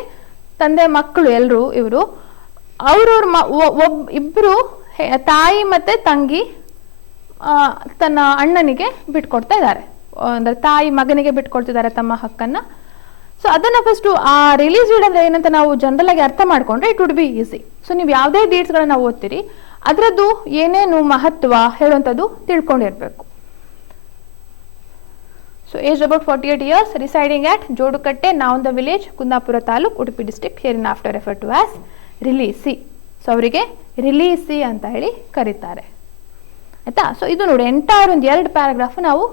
ತಂದೆ ಮಕ್ಕಳು ಎಲ್ಲರೂ ಇವರು. ಅವ್ರವ್ರ ಇಬ್ಬರು ತಾಯಿ ಮತ್ತೆ ತಂಗಿ ತನ್ನ ಅಣ್ಣನಿಗೆ ಬಿಟ್ಕೊಡ್ತಾ ಇದ್ದಾರೆ, ಅಂದ್ರೆ ತಾಯಿ ಮಗನಿಗೆ ಬಿಟ್ಕೊಡ್ತಿದ್ದಾರೆ ತಮ್ಮ ಹಕ್ಕನ್ನ. ಸೊ ಅದನ್ನ ಫಸ್ಟ್ ಆ ರಿಲೀಸ್ ಡೀಡ್ ಅಂದ್ರೆ ಏನಂತ ನಾವು ಜನರಲ್ ಆಗಿ ಅರ್ಥ ಮಾಡ್ಕೊಂಡ್ರೆ it would be easy. So ನೀವು ಯಾವುದೇ ಡೀಡ್ಸ್ಗಳನ್ನ ಓದ್ತೀರಿ ಅದರದ್ದು ಏನೇನು ಮಹತ್ವ ಹೇಳುವಂಥದ್ದು ತಿಳ್ಕೊಂಡಿರ್ಬೇಕು. So age about 48 years, residing at Jodukatte, Navunda village, Kundapura taluk, Udupi district, hereinafter refer to as releasee. So ಅವರಿಗೆ ರಿಲೀಸಿ ಅಂತ ಹೇಳಿ ಕರೀತಾರೆ, ಆಯ್ತಾ. ಸೊ ಇದು ನೋಡಿ ಎಂಟೈರ್ ಒಂದು 2 ಪ್ಯಾರಾಗ್ರಾಫ್ ನಾವು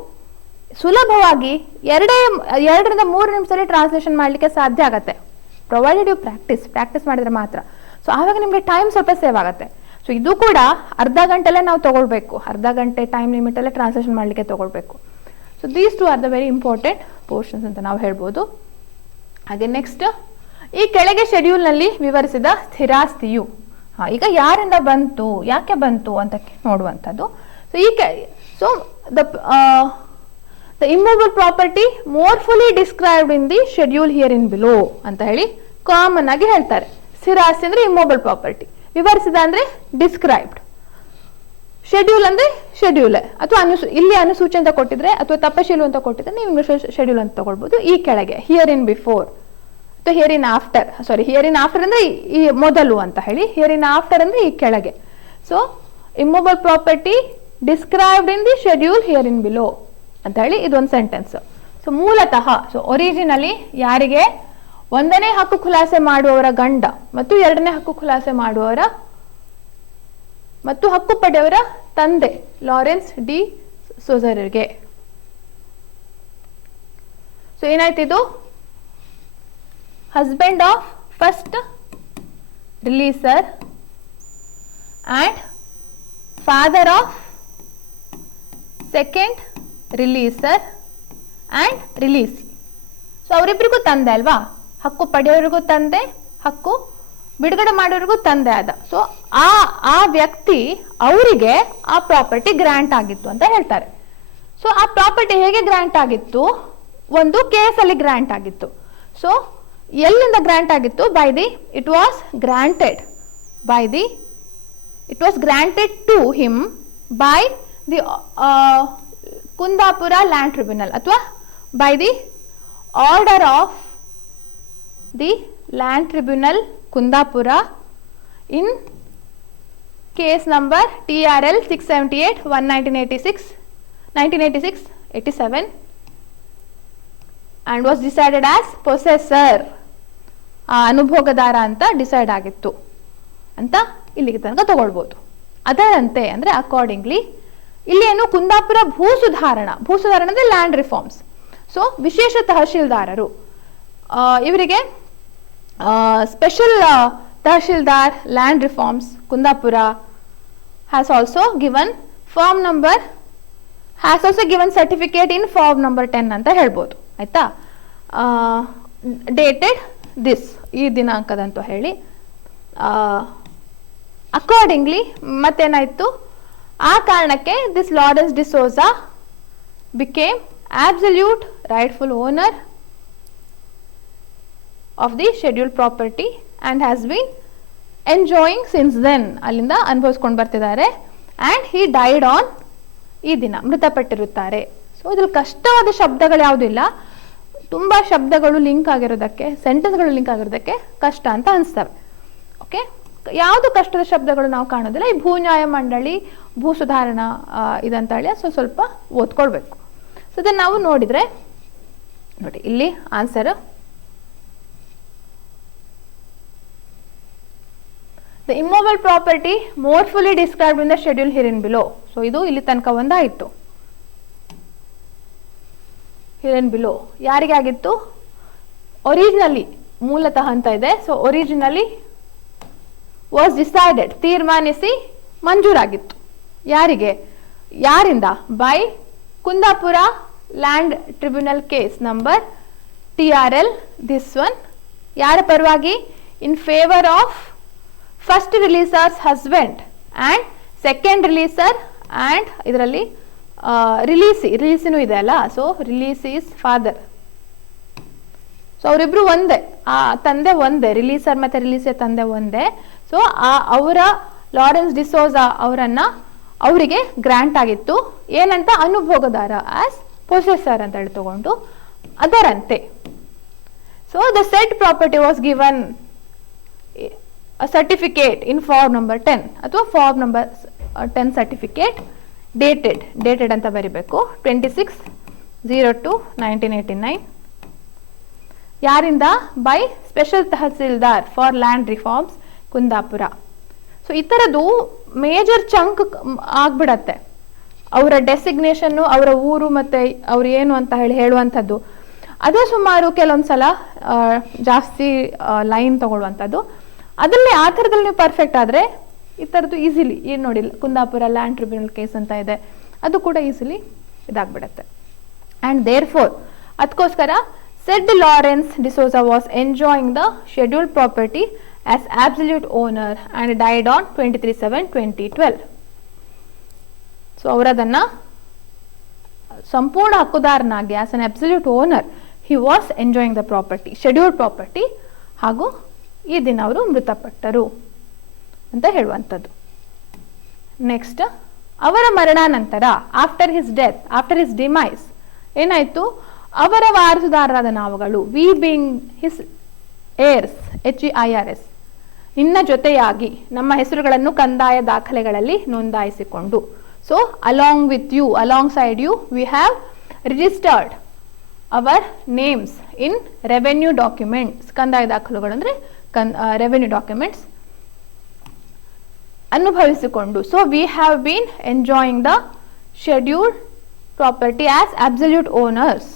ಸುಲಭವಾಗಿ 2ರಿಂದ 3 ನಿಮಿಷದಲ್ಲಿ ಟ್ರಾನ್ಸ್ಲೇಷನ್ ಮಾಡಲಿಕ್ಕೆ ಸಾಧ್ಯ ಆಗುತ್ತೆ, ಪ್ರೊವೈಡೆಡ್ ಯು ಪ್ರಾಕ್ಟೀಸ್ ಮಾಡಿದ್ರೆ ಮಾತ್ರ. ಸೊ ಆವಾಗ ನಿಮಗೆ ಟೈಮ್ ಸ್ವಲ್ಪ ಸೇವ್ ಆಗುತ್ತೆ. ಸೊ ಇದು ಕೂಡ ಅರ್ಧ ಗಂಟೆಲ್ಲೇ ನಾವು ತಗೊಳ್ಬೇಕು, ಅರ್ಧ ಗಂಟೆ ಟೈಮ್ ಲಿಮಿಟಲ್ಲೇ ಟ್ರಾನ್ಸ್ಲೇಷನ್ ಮಾಡಲಿಕ್ಕೆ ತಗೊಳ್ಬೇಕು. So these two are the very important portions ಅಂತ ನಾವು ಹೇಳ್ಬೋದು. ಹಾಗೆ ನೆಕ್ಸ್ಟ್, ಈ ಕೆಳಗೆ ಶೆಡ್ಯೂಲ್ನಲ್ಲಿ ವಿವರಿಸಿದ ಸ್ಥಿರಾಸ್ತಿಯು ಈಗ ಯಾರಿಂದ ಬಂತು, ಯಾಕೆ ಬಂತು ಅಂತ ನೋಡುವಂಥದ್ದು. So the immovable property more fully described in the schedule here in below ಅಂತ ಹೇಳಿ ಕಾಮನ್ ಆಗಿ ಹೇಳ್ತಾರೆ. ಸ್ಥಿರಾಸ್ತಿ ಅಂದ್ರೆ ಇಮ್ಮೂವಬಲ್ ಪ್ರಾಪರ್ಟಿ, ವಿವರಿಸಿದ ಅಂದ್ರೆ ಡಿಸ್ಕ್ರೈಬ್ಡ್, ಶೆಡ್ಯೂಲ್ ಅಂದ್ರೆ ಶೆಡ್ಯೂಲ್ ಅಥವಾ ಇಲ್ಲಿ ಅನುಸೂಚಿ ಅಂತ ಕೊಟ್ಟಿದ್ರೆ ಅಥವಾ ತಪಶೀಲು ಅಂತ ಕೊಟ್ಟಿದ್ರೆ ನೀವು ಇಂಗ್ಲಿಷ್ ಶೆಡ್ಯೂಲ್ ಅಂತ ತಗೊಳ್ಬಹುದು. ಈ ಕೆಳಗೆ ಹಿಯರ್ ಇನ್ ಬಿಫೋರ್ ಅಥವಾ here in after, here in after ಅಂದ್ರೆ ಈ ಮೊದಲು ಅಂತ ಹೇಳಿ, ಹಿಯರ್ ಇನ್ ಆಫ್ಟರ್ ಅಂದ್ರೆ ಈ ಕೆಳಗೆ. So immovable property described in the schedule here in below ಅಂತ ಹೇಳಿ ಇದೊಂದು ಸೆಂಟೆನ್ಸ್. ಸೊ ಮೂಲತಃ ಒರಿಜಿನಲಿ ಯಾರಿಗೆ, 1ನೇ ಹಕ್ಕು ಖುಲಾಸೆ ಮಾಡುವವರ ಗಂಡ ಮತ್ತು 2ನೇ ಹಕ್ಕು ಖುಲಾಸೆ ಮಾಡುವವರ ಮತ್ತು ಹಕ್ಕು ಪಡೆಯವರ ತಂದೆ ಲಾರೆನ್ಸ್ ಡಿ ಸೋಜರ್ಗೆ. ಸೊ ಏನಾಯ್ತು, ಇದು husband of first releaser and father of second releaser and releasee. ಸೊ ಅವರಿಬ್ಬರಿಗೂ ತಂದೆ ಅಲ್ವಾ, ಹಕ್ಕು ಪಡೆಯೋರಿಗೂ ತಂದೆ, ಹಕ್ಕು ಬಿಡುಗಡೆ ಮಾಡೋರಿಗೂ ತಂದೆ ಆದ. ಸೊ ಆ ವ್ಯಕ್ತಿ ಅವರಿಗೆ ಆ ಪ್ರಾಪರ್ಟಿ ಗ್ರಾಂಟ್ ಆಗಿತ್ತು ಅಂತ ಹೇಳ್ತಾರೆ. ಸೊ ಆ ಪ್ರಾಪರ್ಟಿ ಹೇಗೆ ಗ್ರಾಂಟ್ ಆಗಿತ್ತು, ಒಂದು ಕೇಸಲ್ಲಿ ಗ್ರಾಂಟ್ ಆಗಿತ್ತು. ಸೊ ಎಲ್ಲಿಂದ ಗ್ರಾಂಟ್ ಆಗಿತ್ತು, it was granted to him by the Kundapura land tribunal ಅಥವಾ by the order of the land tribunal Kundapura in case number TRL 678 1986 and was decided as possessor, ಅನುಭೋಗದಾರ ಅಂತ ಡಿಸೈಡ್ ಆಗಿತ್ತು ಅಂತ ಇಲ್ಲಿಗೆ ತನಕ ತಗೊಳ್ಬೋದು. ಅದರಂತೆ ಅಂದ್ರೆ ಅಕಾರ್ಡಿಂಗ್ಲಿ ಇಲ್ಲಿ ಏನು ಕುಂದಾಪುರ ಭೂಸುಧಾರಣ ಅಂದ್ರೆ ಲ್ಯಾಂಡ್ ರಿಫಾರ್ಮ್ಸ್. ಸೊ ವಿಶೇಷ ತಹಶೀಲ್ದಾರರು ಇವರಿಗೆ special Tahsildar Land Reforms Kundapura has also given certificate in form number 10 ಅಂತ ಹೇಳ್ಬೋದು, ಆಯ್ತಾ. ಡೇಟೆಡ್ ದಿಸ್, ಈ ದಿನಾಂಕದಂತ ಹೇಳಿ. ಅಕಾರ್ಡಿಂಗ್ಲಿ ಮತ್ತೇನಾಯ್ತು, ಆ ಕಾರಣಕ್ಕೆ this Lawrence D'Souza became absolute rightful owner of the scheduled property and has been enjoying since then. ಅಲ್ಲಿಂದ ಅನುಭವಿಸ್ಕೊಂಡು ಬರ್ತಿದ್ದಾರೆ. and he died on ಈ ದಿನ ಮೃತಪಟ್ಟಿರುತ್ತಾರೆ. ಸೊ ಇದ್ರಲ್ಲಿ ಕಷ್ಟವಾದ ಶಬ್ದಗಳು ಯಾವುದೂ ಇಲ್ಲ. ತುಂಬ ಶಬ್ದಗಳು ಲಿಂಕ್ ಆಗಿರೋದಕ್ಕೆ, ಸೆಂಟೆನ್ಸ್ಗಳು ಲಿಂಕ್ ಆಗಿರೋದಕ್ಕೆ ಕಷ್ಟ ಅಂತ ಅನಿಸ್ತವೆ. ಓಕೆ, ಯಾವುದು ಕಷ್ಟದ ಶಬ್ದಗಳು ನಾವು ಕಾಣೋದಿಲ್ಲ. ಈ ಭೂ ನ್ಯಾಯ ಮಂಡಳಿ, ಭೂ ಸುಧಾರಣಾ ಇದಂತ ಹೇಳಿ ಸ್ವಲ್ಪ ಓದ್ಕೊಳ್ಬೇಕು. ಸೊ ಇದನ್ನು ನಾವು ನೋಡಿದರೆ ನೋಡಿ, ಇಲ್ಲಿ answer the immovable property more fully described in the schedule herein below. So ಇದು ಇಲ್ಲಿ ತನಕ ಒಂದಾಯಿತು. herein below ಯಾರಿಗೆ ಆಗಿತ್ತು? ಒರಿಜಿನಲಿ, ಮೂಲತಃ ಅಂತ ಇದೆ. ಸೊ ಒರಿಜಿನಲಿ ವಾಸ್ ಡಿಸೈಡೆಡ್, ತೀರ್ಮಾನಿಸಿ ಮಂಜೂರಾಗಿತ್ತು. ಯಾರಿಗೆ? ಯಾರಿಂದ? By Kundapura land tribunal case number TRL. This one ಯಾರ ಪರವಾಗಿ? In favour of first releasers husband and second releaser and ಇದರಲ್ಲಿ ರಿಲೀಸಿನೂ ಇದೆ ಅಲ್ಲ. So release is father. So ಅವರಿಬ್ರು ಒಂದೇ, ಆ ತಂದೆ ಒಂದೇ, ರಿಲೀಸರ್ ಮತ್ತೆ ರಿಲೀಸರ್ ತಂದೆ ಒಂದೇ. ಸೊ ಅವರ ಲಾರೆನ್ಸ್ ಡಿಸೋಜಾ ಅವರಿಗೆ ಗ್ರಾಂಟ್ ಆಗಿತ್ತು ಏನಂತ? ಅನುಭೋಗದಾರ, ಆಸ್ ಪೊಸೆಸರ್ ಅಂತ ಹೇಳಿ ತಗೊಂಡು ಅದರಂತೆ. So the said property was given certificate in form number 10 ಅಥವಾ ಫಾರ್ಮ್ ನಂಬರ್ 10 ಸರ್ಟಿಫಿಕೇಟ್ ಡೇಟೆಡ್ ಅಂತ ಬರಿಬೇಕು. 26/02/1989. ಯಾರಿಂದ? By special tahsildar for land reforms Kundapura. So ಈ ಥರದ್ದು ಮೇಜರ್ ಚಂಕ್ ಆಗ್ಬಿಡತ್ತೆ. ಅವರ ಡೆಸಿಗ್ನೇಷನ್ನು, ಅವರ ಊರು ಮತ್ತೆ ಅವ್ರು ಏನು ಅಂತ ಹೇಳುವಂಥದ್ದು ಅದೇ ಸುಮಾರು ಕೆಲವೊಂದ್ಸಲ ಜಾಸ್ತಿ ಲೈನ್ ತಗೊಳ್ಳುವಂಥದ್ದು. ಅದನ್ನೇ ಆ ಥರದಲ್ಲಿ ನೀವು ಪರ್ಫೆಕ್ಟ್ ಆದರೆ ಈ ಥರದ್ದು ಈಸಿಲಿ, ಏನು ನೋಡಿ ಕುಂದಾಪುರ ಲ್ಯಾಂಡ್ ಟ್ರಿಬ್ಯುನಲ್ ಕೇಸ್ ಅಂತ ಇದೆ, ಅದು ಕೂಡ ಈಸಿಲಿ ಇದಾಗ್ಬಿಡತ್ತೆ. ಆ್ಯಂಡ್ ದೇರ್ ಫೋರ್ ಅದಕ್ಕೋಸ್ಕರ said Lawrence D'Souza was enjoying the scheduled property as absolute owner and died on 23/7/2012. So ಅವರದನ್ನ ಸಂಪೂರ್ಣ ಹಕ್ಕುದಾರನಾಗಿ as an absolute owner he was enjoying the property, scheduled property, ಹಾಗೂ ಈ ದಿನ ಅವರು ಮೃತಪಟ್ಟರು ಅಂತ ಹೇಳುವಂಥದ್ದು. ನೆಕ್ಸ್ಟ್, ಅವರ ಮರಣಾನಂತರ after his death, after his demise ಏನಾಯಿತು? ಅವರ ವಾರಸುದಾರರಾದ ನಾವುಗಳು, we being his heirs, HEIRS, ನಿನ್ನ ಜೊತೆಯಾಗಿ ನಮ್ಮ ಹೆಸರುಗಳನ್ನು ಕಂದಾಯ ದಾಖಲೆಗಳಲ್ಲಿ ನೋಂದಾಯಿಸಿಕೊಂಡು. So along with you, along side you, we have registered our names in revenue documents. ಕಂದಾಯ ದಾಖಲೆಗಳು ಅಂದರೆ ರೆವೆನ್ಯೂ ಡಾಕ್ಯುಮೆಂಟ್ಸ್ ಅನುಭವಿಸಿಕೊಂಡು. So we have been enjoying the scheduled property as absolute owners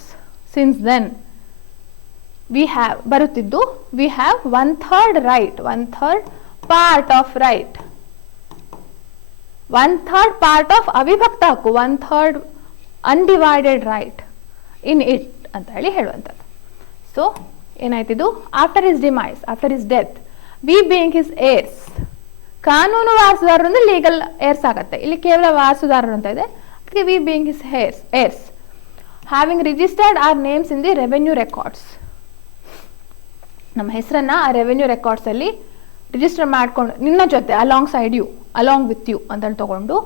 since then. We have ಬರುತ್ತಿದ್ದು, we have 1/3 right, 1/3 part of right, 1/3 part of ಅವಿಭಕ್ತ ಹಕ್ಕು, 1/3 undivided right in it ಅಂತ ಹೇಳಿ ಹೇಳುವಂಥದ್ದು. ಸೊ ಏನಾಯ್ತಿದ್ದು? After his demise, after his death, we being his heirs, ಕಾನೂನು ವಾರಸುದಾರರು ಅಂದ್ರೆ ಲೀಗಲ್ ಏರ್ಸ್ ಆಗತ್ತೆ, ಇಲ್ಲಿ ಕೇವಲ ವಾರಸುದಾರರು ಅಂತ ಇದೆ, ಅದಕ್ಕೆ we being his heirs, having registered our names in the revenue records. ನಮ್ಮ ಹೆಸರನ್ನ ಆ ರೆವೆನ್ಯೂ ರೆಕಾರ್ಡ್ಸ್ ಅಲ್ಲಿ ರಿಜಿಸ್ಟರ್ ಮಾಡ್ಕೊಂಡು, ನಿನ್ನ ಜೊತೆ along side you, along with you ಅಂತ ಹೇಳಿ ತಗೊಂಡು,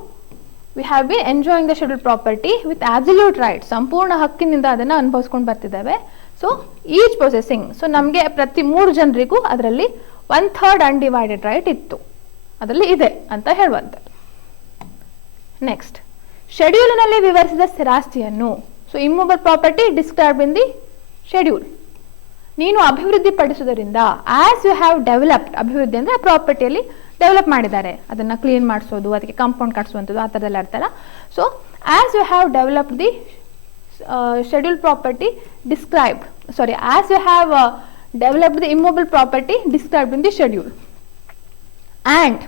we have been enjoying the scheduled property with absolute right, ಸಂಪೂರ್ಣ ಹಕ್ಕಿನಿಂದ ಅದನ್ನು ಅನುಭವಿಸ್ಕೊಂಡು ಬರ್ತಿದ್ದೇವೆ. ಸೊ ಈಚ್ ಪ್ರೊಸೆಸಿಂಗ್, ಸೊ ನಮಗೆ ಪ್ರತಿ 3 ಜನರಿಗೂ ಅದರಲ್ಲಿ 1/3 ಅನ್ಡಿವೈಡೆಡ್ ರೈಟ್ ಇತ್ತು, ಅದರಲ್ಲಿ ಇದೆ ಅಂತ ಹೇಳುವಂಥದ್ದು. ನೆಕ್ಸ್ಟ್, ಶೆಡ್ಯೂಲ್ನಲ್ಲಿ ವಿವರಿಸಿದ ಸ್ಥಿರಾಸ್ತಿಯನ್ನು, so immovable property described in the schedule, ನೀನು ಅಭಿವೃದ್ಧಿ ಪಡಿಸುವುದರಿಂದ, ಆಸ್ ಯು ಹ್ಯಾವ್ ಡೆವಲಪ್ಡ್, ಅಭಿವೃದ್ಧಿ ಅಂದರೆ ಆ ಪ್ರಾಪರ್ಟಿಯಲ್ಲಿ ಡೆವಲಪ್ ಮಾಡಿದ್ದಾರೆ, ಅದನ್ನು ಕ್ಲೀನ್ ಮಾಡಿಸೋದು, ಅದಕ್ಕೆ ಕಾಂಪೌಂಡ್ ಕಟ್ಸುವಂಥದ್ದು, ಆ ಥರದೆಲ್ಲ ಇರ್ತಲ್ಲ. So as you have developed the scheduled property described, sorry, as you have developed the immovable property described in the schedule, and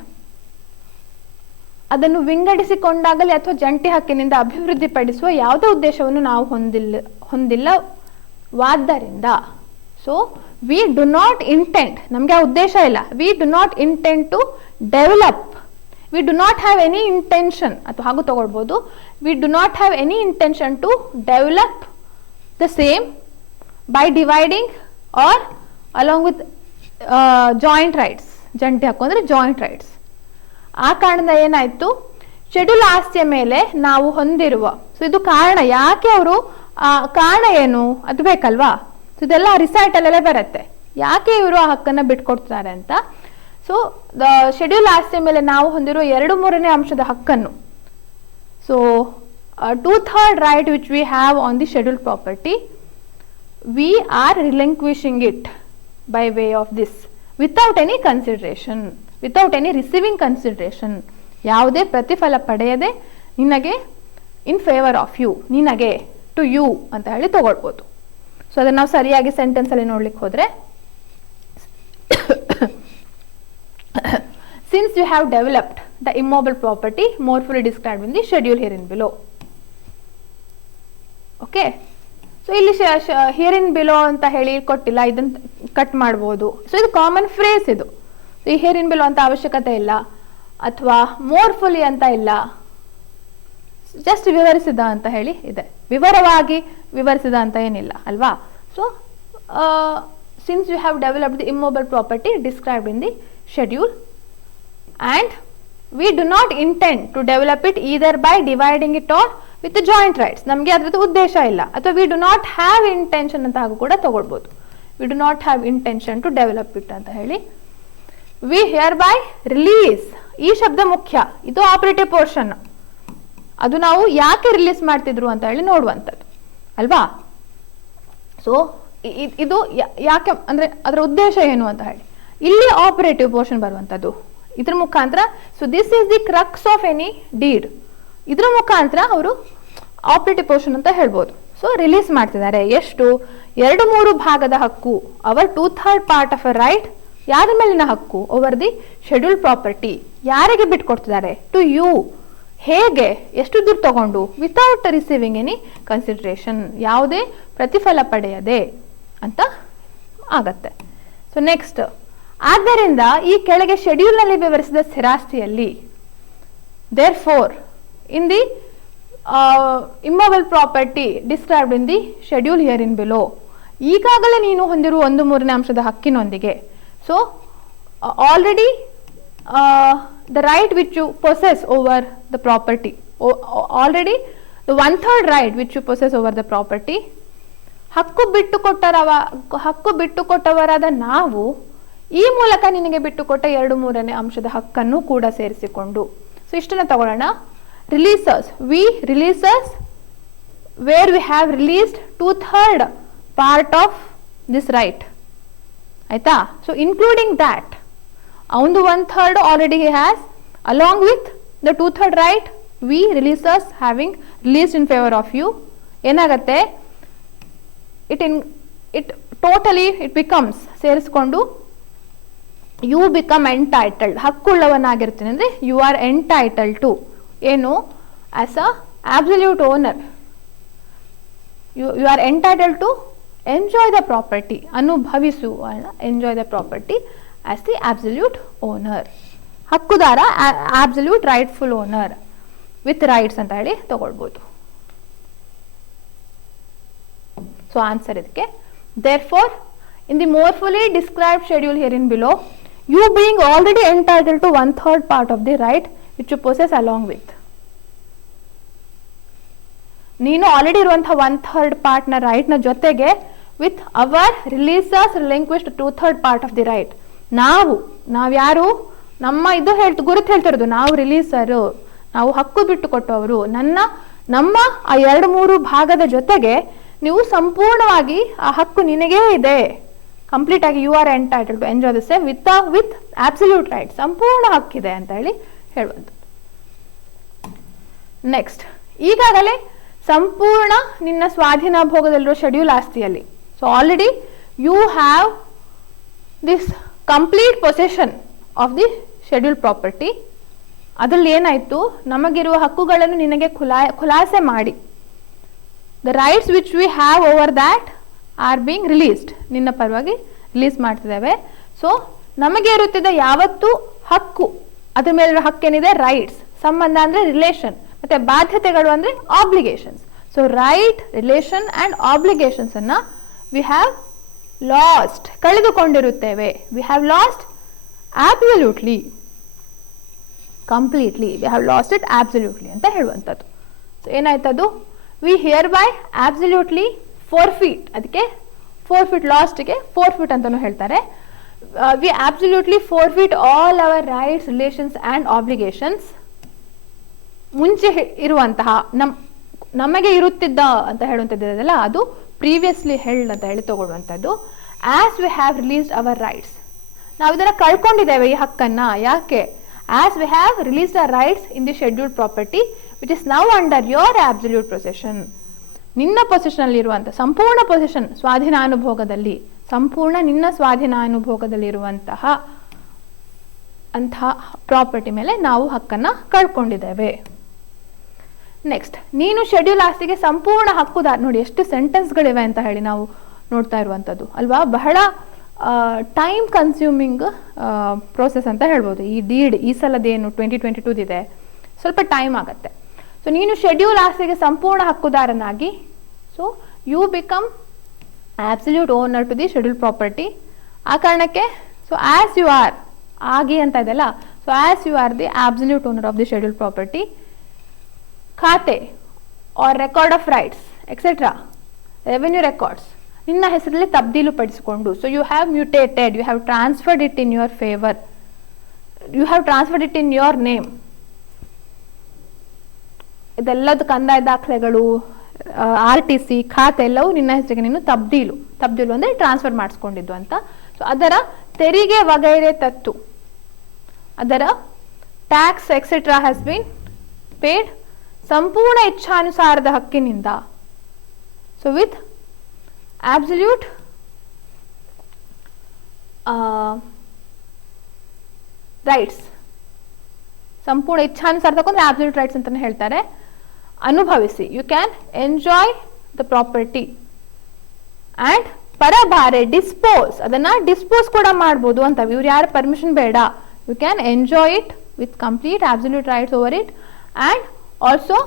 ಅದನ್ನು ವಿಂಗಡಿಸಿಕೊಂಡಾಗಲೇ ಅಥವಾ ಜಂಟಿ ಹಕ್ಕಿನಿಂದ ಅಭಿವೃದ್ಧಿಪಡಿಸುವ ಯಾವುದೇ ಉದ್ದೇಶವನ್ನು ನಾವು ಹೊಂದಿಲ್ಲವಾದ್ದರಿಂದ, so we do not intent, ನಮಗೆ ಆ ಉದ್ದೇಶ ಇಲ್ಲ, we do not intent to develop, we do not have any intention, ಅಥವಾ ಹಾಗೂ ತಗೊಳ್ಬೋದು, we do not have any intention to develop the same by dividing or along with joint rights. ಜಂಟಿ ಹಕ್ಕು ಅಂದರೆ ಜಾಯಿಂಟ್ ರೈಟ್ಸ್. ಆ ಕಾರಣದಿಂದ ಏನಾಯಿತು, schedule ಆಸ್ತಿಯ ಮೇಲೆ ನಾವು ಹೊಂದಿರುವ, ಸೊ ಇದು ಕಾರಣ, ಯಾಕೆ ಅವರು ಕಾರಣ ಏನು ಅದು ಬೇಕಲ್ವಾ. ಸೊ ಇದೆಲ್ಲ ರಿಸೈಟಲ್ಲೇ ಬರುತ್ತೆ, ಯಾಕೆ ಇವರು ಆ ಹಕ್ಕನ್ನು ಬಿಟ್ಕೊಡ್ತಾರೆ ಅಂತ. ಸೊ ದ ಶೆಡ್ಯೂಲ್ ಆಸ್ತಿಯ ಮೇಲೆ ನಾವು ಹೊಂದಿರುವ 2/3 ಅಂಶದ ಹಕ್ಕನ್ನು, so 2/3 right which we have on the scheduled property, we are relinquishing it by way of this without any consideration, without any receiving consideration. ಯಾವುದೇ ಪ್ರತಿಫಲ ಪಡೆಯದೆ ನಿನಗೆ ಇನ್ ಫೇವರ್ ಆಫ್ ಯು, ನಿನಗೆ ಟು ಯು ಅಂತ ಹೇಳಿ ತಗೊಳ್ಬೋದು. ಸೊ ಅದನ್ನು ನಾವು ಸರಿಯಾಗಿ ಸೆಂಟೆನ್ಸಲ್ಲಿ ನೋಡ್ಲಿಕ್ಕೆ ಹೋದರೆ, since you have developed the immovable property more fully described in the schedule here in below. Okay, so ಇಲ್ಲಿ ಹಿಯರ್ ಇನ್ ಬಿಲೋ ಅಂತ ಹೇಳಿ ಕೊಟ್ಟಿಲ್ಲ, ಇದನ್ನು ಕಟ್ ಮಾಡ್ಬೋದು. ಸೊ ಇದು ಕಾಮನ್ ಫ್ರೇಸ್, ಇದು ಈ ಹಿಯರ್ ಇನ್ ಬಿಲೋ ಅಂತ ಅವಶ್ಯಕತೆ ಇಲ್ಲ, ಅಥವಾ ಮೋರ್ ಫುಲಿ ಅಂತ ಇಲ್ಲ, ಜಸ್ಟ್ ವಿವರಿಸಿದ ಅಂತ ಹೇಳಿ ಇದೆ, ವಿವರವಾಗಿ ವಿವರಿಸಿದ ಅಂತ ಏನಿಲ್ಲ ಅಲ್ವಾ. So since you have developed the immovable property described in the schedule and we do not intend to develop it either by dividing it or with joint rights. ನಮಗೆ ಅದ್ರದ್ದು ಉದ್ದೇಶ ಇಲ್ಲ, ಅಥವಾ we do not have intention ಅಂತ ಹಾಗೂ ಕೂಡ ತಗೊಳ್ಬೋದು. We do not have intention to develop it ಅಂತ ಹೇಳಿ. ವಿ ಹಿಯರ್ ಬೈ ರಿಲೀಸ್, ಈ ಶಬ್ದ ಮುಖ್ಯ, ಇದು ಆಪರೇಟಿವ್ ಪೋರ್ಷನ್. ಅದು ನಾವು ಯಾಕೆ ರಿಲೀಸ್ ಮಾಡ್ತಿದ್ರು ಅಂತ ಹೇಳಿ ನೋಡುವಂಥದ್ದು ಅಲ್ವಾ. ಸೊ ಇದು ಯಾಕೆ ಅಂದರೆ ಅದರ ಉದ್ದೇಶ ಏನು ಅಂತ ಹೇಳಿ ಇಲ್ಲಿ ಆಪರೇಟಿವ್ ಪೋರ್ಷನ್ ಬರುವಂಥದ್ದು ಇದ್ರ ಮುಖಾಂತರ. So this is the crux of any deed. ಇದ್ರ ಮುಖಾಂತರ ಅವರು ಆಪರೇಟಿವ್ ಪೋರ್ಷನ್ ಅಂತ ಹೇಳ್ಬೋದು. ಸೊ ರಿಲೀಸ್ ಮಾಡ್ತಿದ್ದಾರೆ ಎಷ್ಟು, 2/3 ಭಾಗದ ಹಕ್ಕು, our 2/3 part of a right, ಯಾರ ಮೇಲಿನ ಹಕ್ಕು, ಓವರ್ ದಿ ಶೆಡ್ಯೂಲ್ ಪ್ರಾಪರ್ಟಿ, ಯಾರಿಗೆ ಬಿಟ್ಕೊಡ್ತಿದ್ದಾರೆ, ಟು ಯು, ಹೇಗೆ, ಎಷ್ಟು ದೂರ ತಗೊಂಡು, ವಿತೌಟ್ ರಿಸೀವಿಂಗ್ ಎನಿ ಕನ್ಸಿಡರೇಷನ್, ಯಾವುದೇ ಪ್ರತಿಫಲ ಪಡೆಯದೆ ಅಂತ ಆಗತ್ತೆ. ಸೊ ನೆಕ್ಸ್ಟ್, ಆದ್ದರಿಂದ ಈ ಕೆಳಗೆ ಶೆಡ್ಯೂಲ್ನಲ್ಲಿ ವಿವರಿಸಿದ ಸ್ಥಿರಾಸ್ತಿಯಲ್ಲಿ, therefore in the immovable property described in the schedule here in below, ಈಗಾಗಲೇ ನೀನು ಹೊಂದಿರುವ 1/3 ಅಂಶದ ಹಕ್ಕಿನೊಂದಿಗೆ, so already the right which you possess over the property, already the 1/3 right which you possess over the property, ಹಕ್ಕು ಬಿಟ್ಟುಕೊಟ್ಟವರಾದ ನಾವು ಈ ಮೂಲಕ ನಿನಗೆ ಬಿಟ್ಟುಕೊಟ್ಟ 2/3 ಅಂಶದ ಹಕ್ಕನ್ನು ಕೂಡ ಸೇರಿಸಿಕೊಂಡು. ಸೊ ಇಷ್ಟನ್ನು ತಗೊಳ್ಳೋಣ. Releasers, we releasers where we have released 2/3 part of this right, ಆಯ್ತಾ. ಸೊ ಇನ್ಕ್ಲೂಡಿಂಗ್ ದ್ಯಾಟ್, ಅವನು 1/3 already he has, along with the 2/3 right we releasers having released in favor of you, ಏನಾಗತ್ತೆ, it totally it becomes ಸೇರಿಸ್ಕೊಂಡು you become entitled, ಹಕ್ಕುಳ್ಳವನಾಗಿರ್ತೀನಿ ಅಂದರೆ you are entitled to ಏನು, as a absolute owner you are entitled to enjoy the property, ಅನುಭವಿಸು, enjoy the property as the absolute owner, ಹಕ್ಕುದಾರ, absolute rightful owner with rights ಅಂತ ಹೇಳಿ ತಗೊಳ್ಬೋದು. So answer ಇದಕ್ಕೆ, therefore in the more fully described schedule herein below, you being already entitled to 1/3 part of the right which you possess along with, ನೀನು already ಇರುವಂತಹ 1/3 part ನ right ನ ಜೊತೆಗೆ with our releasers relinquished 2/3 part of the right, ನಾವ್ಯಾರು, ನಮ್ಮ ಇದು ಗುರುತು ಹೇಳ್ತಿರೋದು, ನಾವು ರಿಲೀಸರು, ನಾವು ಹಕ್ಕು ಬಿಟ್ಟು ಕೊಟ್ಟವರು, ನಮ್ಮ ಆ 2/3 ಭಾಗದ ಜೊತೆಗೆ ನೀವು ಸಂಪೂರ್ಣವಾಗಿ ಆ ಹಕ್ಕು ನಿನಗೇ ಇದೆ, ಕಂಪ್ಲೀಟ್ ಆಗಿ you are entitled to enjoy the same with absolute right, ಸಂಪೂರ್ಣ ಹಕ್ಕಿದೆ ಅಂತ ಹೇಳಿ ಹೇಳುವಂಥದ್ದು. ನೆಕ್ಸ್ಟ್, ಈಗಾಗಲೇ ಸಂಪೂರ್ಣ ನಿನ್ನ ಸ್ವಾಧೀನ ಭೋಗದಲ್ಲಿರುವ ಶೆಡ್ಯೂಲ್ ಆಸ್ತಿಯಲ್ಲಿ, so already you have this complete possession of the schedule property. ಅದರಲ್ಲಿ ಏನಾಯಿತು, ನಮಗಿರುವ ಹಕ್ಕುಗಳನ್ನು ನಿನಗೆ ಖುಲಾಸೆ ಮಾಡಿ, the rights which we have over that are being released, ನಿನ್ನ ಪರವಾಗಿ ರಿಲೀಸ್ ಮಾಡ್ತಿದ್ದೇವೆ. ಸೊ ನಮಗೆ ಇರುತ್ತಿದ್ದ ಯಾವತ್ತೂ ಹಕ್ಕು, ಅದ್ರ ಮೇಲಿರೋ ಹಕ್ಕೇನಿದೆ ರೈಟ್ಸ್, ಸಂಬಂಧ ಅಂದರೆ ರಿಲೇಷನ್, ಮತ್ತೆ ಬಾಧ್ಯತೆಗಳು ಅಂದರೆ obligations. So right, relation and ಆಬ್ಲಿಗೇಷನ್ಸನ್ನು ವಿ ಹ್ಯಾವ್ ಲಾಸ್ಟ್, ಕಳೆದುಕೊಂಡಿರುತ್ತೇವೆ. We have lost absolutely, completely, we have lost it absolutely ಅಂತ ಹೇಳುವಂಥದ್ದು. ಸೊ ಏನಾಯ್ತದು, we hereby absolutely forfeit, ಅದಕ್ಕೆ ಫೋರ್ಫೀಟ್, ಲಾಸ್ಟ್ಗೆ ಫೋರ್ಫೀಟ್ ಅಂತಲೂ ಹೇಳ್ತಾರೆ. We absolutely forfeit all our rights, relations and obligations. ಮುಂಚೆ ಇರುವಂತಹ ನಮಗೆ ಇರುತ್ತಿದ್ದ ಅಂತ ಹೇಳುವಂಥದ್ದಲ್ಲ, ಅದು ಪ್ರೀವಿಯಸ್ಲಿ ಹೆಲ್ಡ್ ಅಂತ ಹೇಳಿ ತಗೊಳ್ಳುವಂಥದ್ದು. As we have released our rights, ನಾವು ಇದನ್ನು ಕಳ್ಕೊಂಡಿದ್ದೇವೆ ಈ ಹಕ್ಕನ್ನು. ಯಾಕೆ? As we have released our rights in the scheduled property which is now under your absolute possession. ನಿನ್ನ ಪೊಸೆಷನಲ್ಲಿ ಇರುವಂಥ ಸಂಪೂರ್ಣ ಪೊಸೆಷನ್, ಸ್ವಾಧೀನಾನುಭೋಗದಲ್ಲಿ, ಸಂಪೂರ್ಣ ನಿನ್ನ ಸ್ವಾಧೀನಾನುಭೋಗದಲ್ಲಿರುವಂತಹ ಪ್ರಾಪರ್ಟಿ ಮೇಲೆ ನಾವು ಹಕ್ಕನ್ನು ಕಳ್ಕೊಂಡಿದ್ದೇವೆ. ನೆಕ್ಸ್ಟ್, ನೀನು ಶೆಡ್ಯೂಲ್ ಆಸ್ತಿಗೆ ಸಂಪೂರ್ಣ ಹಕ್ಕುದಾರ. ನೋಡಿ ಎಷ್ಟು ಸೆಂಟೆನ್ಸ್ಗಳಿವೆ ಅಂತ ಹೇಳಿ ನಾವು ನೋಡ್ತಾ ಇರುವಂಥದ್ದು ಅಲ್ವಾ. ಬಹಳ ಟೈಮ್ ಕನ್ಸ್ಯೂಮಿಂಗ್ ಪ್ರೋಸೆಸ್ ಅಂತ ಹೇಳ್ಬೋದು. ಈ ಡೀಡ್ ಈ ಸಲದೇನು 2022 ಇದೆ, ಸ್ವಲ್ಪ ಟೈಮ್ ಆಗುತ್ತೆ. ಸೊ ನೀನು ಶೆಡ್ಯೂಲ್ ಆಸ್ತಿಗೆ ಸಂಪೂರ್ಣ ಹಕ್ಕುದಾರನಾಗಿ, so you become absolute owner to the schedule property. ಆ ಕಾರಣಕ್ಕೆ ಸೊ ಆಸ್ ಯು ಆರ್, ಆಗಿ ಅಂತ ಇದೆಲ್ಲ, so as you are the absolute owner of the schedule property, khata or record of rights etcetera, revenue records ನಿನ್ನ ಹೆಸರಲ್ಲಿ ತಬ್ದೀಲು ಪಡಿಸಿಕೊಂಡು, so you have mutated, you have transferred it in your favour, you have transferred it in your name. ಇದೆಲ್ಲದು ಕಂದಾಯ ದಾಖಲೆಗಳು, RTC, ಖಾತೆ ಎಲ್ಲವೂ ನಿನ್ನ ಹೆಸರಿಗೆ ನೀನು ತಬ್ದೀಲು ಅಂದರೆ ಟ್ರಾನ್ಸ್ಫರ್ ಮಾಡಿಸ್ಕೊಂಡಿದ್ದು ಅಂತ. ಸೊ ಅದರ ತೆರಿಗೆ ವಗೈರೆ ತತ್ತು, ಅದರ tax etcetera has been paid ಸಂಪೂರ್ಣ ಇಚ್ಛಾನುಸಾರದ ಹಕ್ಕಿನಿಂದ. ಸೊ ವಿತ್ ಆಬ್ಸಲ್ಯೂಟ್ ರೈಟ್ಸ್, ಸಂಪೂರ್ಣ ಇಚ್ಛಾನುಸಾರ ತಗೊಂಡ್ರೆ ಆಬ್ಸಲ್ಯೂಟ್ ರೈಟ್ಸ್ ಅಂತಾನೆ ಹೇಳ್ತಾರೆ. ಅನುಭವಿಸಿ, you can enjoy the property and ಪರಭಾರೆ ಡಿಸ್ಪೋಸ್, ಅದನ್ನ ಡಿಸ್ಪೋಸ್ ಕೂಡ ಮಾಡ್ಬೋದು ಅಂತ. ಇವ್ರು ಯಾರು ಪರ್ಮಿಷನ್ ಬೇಡ, you can enjoy it with complete absolute rights over it and also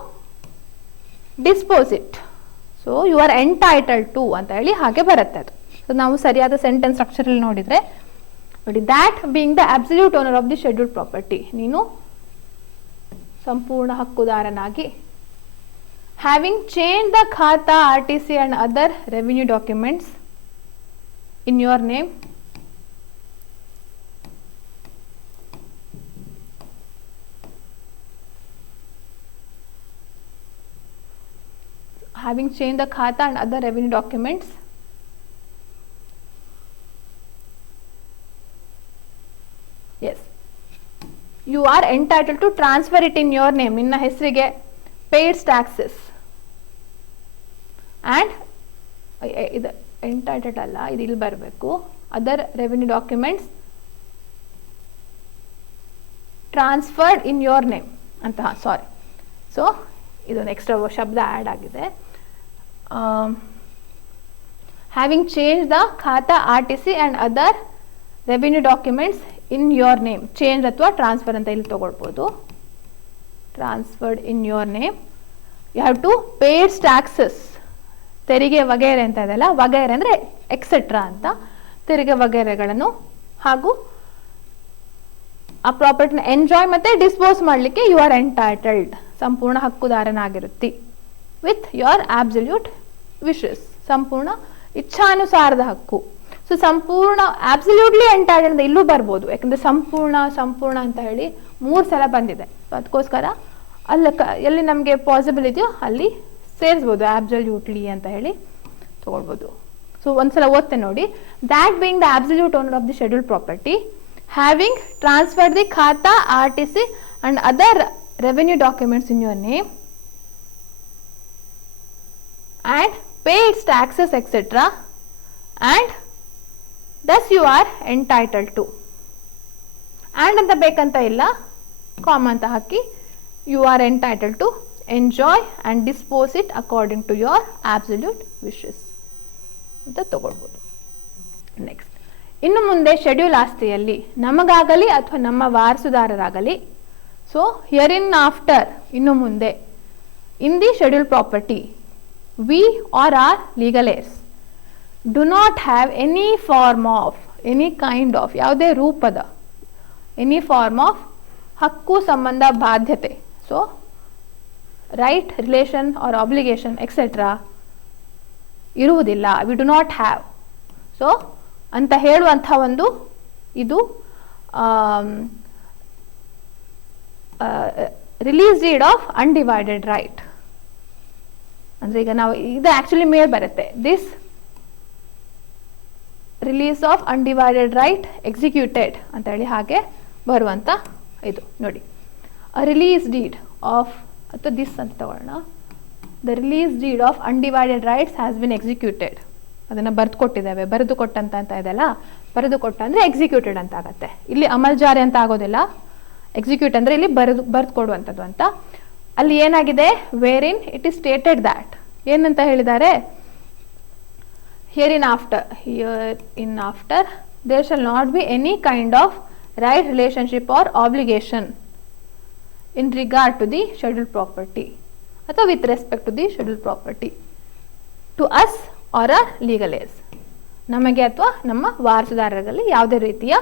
dispose it. So you are entitled to ಅಂತ ಹೇಳಿ ಹಾಗೆ ಬರುತ್ತೆ ಅದು. ಸೊ ನಾವು ಸರಿಯಾದ ಸೆಂಟೆನ್ಸ್ ಸ್ಟ್ರಕ್ಚರಲ್ಲಿ ನೋಡಿದರೆ ನೋಡಿ, that being the absolute owner of the scheduled property, ನೀನು ಸಂಪೂರ್ಣ ಹಕ್ಕುದಾರನಾಗಿ, having change the khata, RTC and other revenue documents in your name, having changed the khata and other revenue documents, yes, you are entitled to transfer it in your name, ನಿನ್ನ ಹೆಸರಿಗೆ paid taxes and ಇದು entitled ಅಲ್ಲ, ಇದು ಇಲ್ಲಿ ಬರಬೇಕು, other revenue documents transferred in your name ಅಂತ. Sorry, so ಇದೊಂದು extra ಶಬ್ದ ಆ್ಯಡ್ ಆಗಿದೆ. Having change the khata, RTC and other revenue documents in your name, change ಅಥವಾ ಟ್ರಾನ್ಸ್ಫರ್ ಅಂತ ಇಲ್ಲಿ ತಗೊಳ್ಬೋದು. Transferred in your name, you have to paid taxes, ತೆರಿಗೆ ವಗೈರೆ ಅಂತ ಇದೆಲ್ಲ, ವಗೈರೆ ಅಂದರೆ ಎಕ್ಸೆಟ್ರಾ ಅಂತ, ತೆರಿಗೆ ವಗೈರೆಗಳನ್ನು ಹಾಗೂ ಆ ಪ್ರಾಪರ್ಟಿನ ಎಂಜಾಯ್ ಮತ್ತು ಡಿಸ್ಪೋಸ್ ಮಾಡಲಿಕ್ಕೆ ಯು ಆರ್ ಎಂಟೈಟಲ್ಡ್, ಸಂಪೂರ್ಣ ಹಕ್ಕುದಾರನಾಗಿರುತ್ತಿ ವಿತ್ ಯೋರ್ ಆಬ್ಸಲ್ಯೂಟ್ ವಿಶಸ್, ಸಂಪೂರ್ಣ ಇಚ್ಛಾನುಸಾರದ ಹಕ್ಕು. ಸೊ ಸಂಪೂರ್ಣ ಆಬ್ಸಲ್ಯೂಟ್ಲಿ ಎಂಟೈಟಲ್ಡ್ ಅಂತ ಇಲ್ಲೂ ಬರ್ಬೋದು, ಯಾಕಂದರೆ ಸಂಪೂರ್ಣ ಅಂತ ಹೇಳಿ 3 ಸಲ ಬಂದಿದೆ. ಅದಕ್ಕೋಸ್ಕರ ಎಲ್ಲಿ ನಮಗೆ ಪಾಸಿಬಲ್ ಇದೆಯೋ ಅಲ್ಲಿ ಸೇರಿಸ್ಬೋದು, ಆಬ್ಸಲ್ಯೂಟ್ಲಿ ಅಂತ ಹೇಳಿ ತಗೊಳ್ಬೋದು. ಸೊ ಒಂದ್ಸಲ ಓದ್ತೆ ನೋಡಿ. That being the absolute owner of the scheduled property, having transfer the ಖಾತಾ, RTC and other revenue documents in your name and paid taxes etc. and thus you are entitled to. And ಅಂತ ಬೇಕಂತ ಇಲ್ಲ, ಕಾಮ ಅಂತ ಹಾಕಿ you are entitled to enjoy and dispose it according to your absolute wishes ಅಂತ ತಗೊಳ್ಬೋದು. Next, ಇನ್ನು ಮುಂದೆ schedule ಆಸ್ತಿಯಲ್ಲಿ ನಮಗಾಗಲಿ ಅಥವಾ ನಮ್ಮ ವಾರಸುದಾರರಾಗಲಿ, ಸೊ ಹಿಯರ್ ಇನ್ ಆಫ್ಟರ್, ಇನ್ನು ಮುಂದೆ, ಇನ್ the schedule property, we or our legal heirs do not have any form of, any kind of, ಯಾವುದೇ ರೂಪದ, any form of ಹಕ್ಕು ಸಂಬಂಧ ಬಾಧ್ಯತೆ, so right, relation or obligation etcetera ಇರುವುದಿಲ್ಲ, we do not have. So ಅಂತ ಹೇಳುವಂಥ ಒಂದು ಇದು release deed of undivided right. ಅಂದರೆ ಈಗ ನಾವು ಇದು ಆ್ಯಕ್ಚುಲಿ ಮೇಲೆ ಬರುತ್ತೆ, this release of undivided right executed ಅಂತ ಹೇಳಿ ಹಾಗೆ ಬರುವಂಥ ಇದು ನೋಡಿ, ರಿಲೀಸ್ ಡೀಡ್ ಆಫ್ ಅಥವಾ ದಿಸ್ ಅಂತ ತಗೊಳ್ಳೋಣ, the release deed of undivided rights has been executed. ಅದನ್ನು ಬರೆದು ಕೊಟ್ಟಿದ್ದೇವೆ, ಬರೆದು ಕೊಟ್ಟಂತ ಅಂತ ಇದೆಲ್ಲ, ಬರೆದು ಕೊಟ್ಟ ಅಂದರೆ ಎಕ್ಸಿಕ್ಯೂಟೆಡ್ ಅಂತ ಆಗುತ್ತೆ. ಇಲ್ಲಿ ಅಮಲ್ ಜಾರಿ ಅಂತ ಆಗೋದಿಲ್ಲ, ಎಕ್ಸಿಕ್ಯೂಟ್ ಅಂದರೆ ಇಲ್ಲಿ ಬರೆದು ಕೊಡುವಂಥದ್ದು ಅಂತ. ಅಲ್ಲಿ ಏನಾಗಿದೆ, wherein it is stated that, ಏನಂತ ಹೇಳಿದ್ದಾರೆ, hereinafter there shall not be any kind of right, relationship or obligation in regard to the scheduled property ಅಥವಾ with respect to the scheduled property to us or our legal heirs. ನಮಗೆ ಅಥವಾ ನಮ್ಮ ವಾರಸುದಾರರಲ್ಲಿ ಯಾವುದೇ ರೀತಿಯ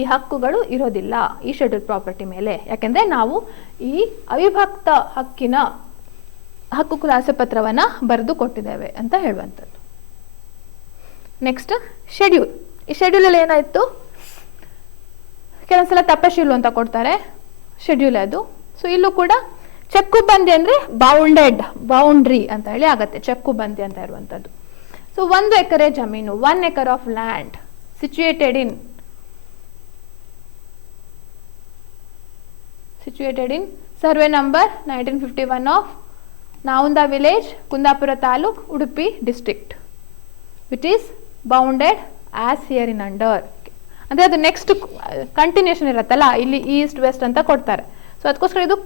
ಈ ಹಕ್ಕುಗಳು ಇರೋದಿಲ್ಲ ಈ ಶೆಡ್ಯೂಲ್ಡ್ ಪ್ರಾಪರ್ಟಿ ಮೇಲೆ, ಯಾಕೆಂದರೆ ನಾವು ಈ ಅವಿಭಕ್ತ ಹಕ್ಕಿನ ಹಕ್ಕು ಖುಲಾಸೆ ಪತ್ರವನ್ನು ಬರೆದು ಕೊಟ್ಟಿದ್ದೇವೆ ಅಂತ ಹೇಳುವಂಥದ್ದು. Next schedule. ಈ ಶೆಡ್ಯೂಲಲ್ಲಿ ಏನಾಯಿತು, ಕೆಲವೊಂದ್ಸಲ ತಪಶೀಲು ಅಂತ ಕೊಡ್ತಾರೆ, ಶೆಡ್ಯೂಲ್ ಅದು. ಸೊ ಇಲ್ಲೂ ಕೂಡ ಚಕ್ಕುಬಂದಿ ಅಂದರೆ ಬೌಂಡ್ರಿ ಅಂತ ಹೇಳಿ ಆಗತ್ತೆ, ಚಕ್ಕುಬಂದಿ ಅಂತ ಇರುವಂಥದ್ದು. ಸೊ 1 ಎಕರೆ ಜಮೀನು, 1 acre of land situated in survey number 1951 of Navunda village, Kundapura taluk, Udupi district, which is bounded as hereinunder. ಅಂದರೆ ಅದು ನೆಕ್ಸ್ಟ್ ಕಂಟಿನ್ಯೂಷನ್ ಇರುತ್ತಲ್ಲ, ಇಲ್ಲಿ ಈಸ್ಟ್ ವೆಸ್ಟ್ ಅಂತ ಕೊಡ್ತಾರೆ. ಸೊ ಅದಕ್ಕೋಸ್ಕರ ಇದು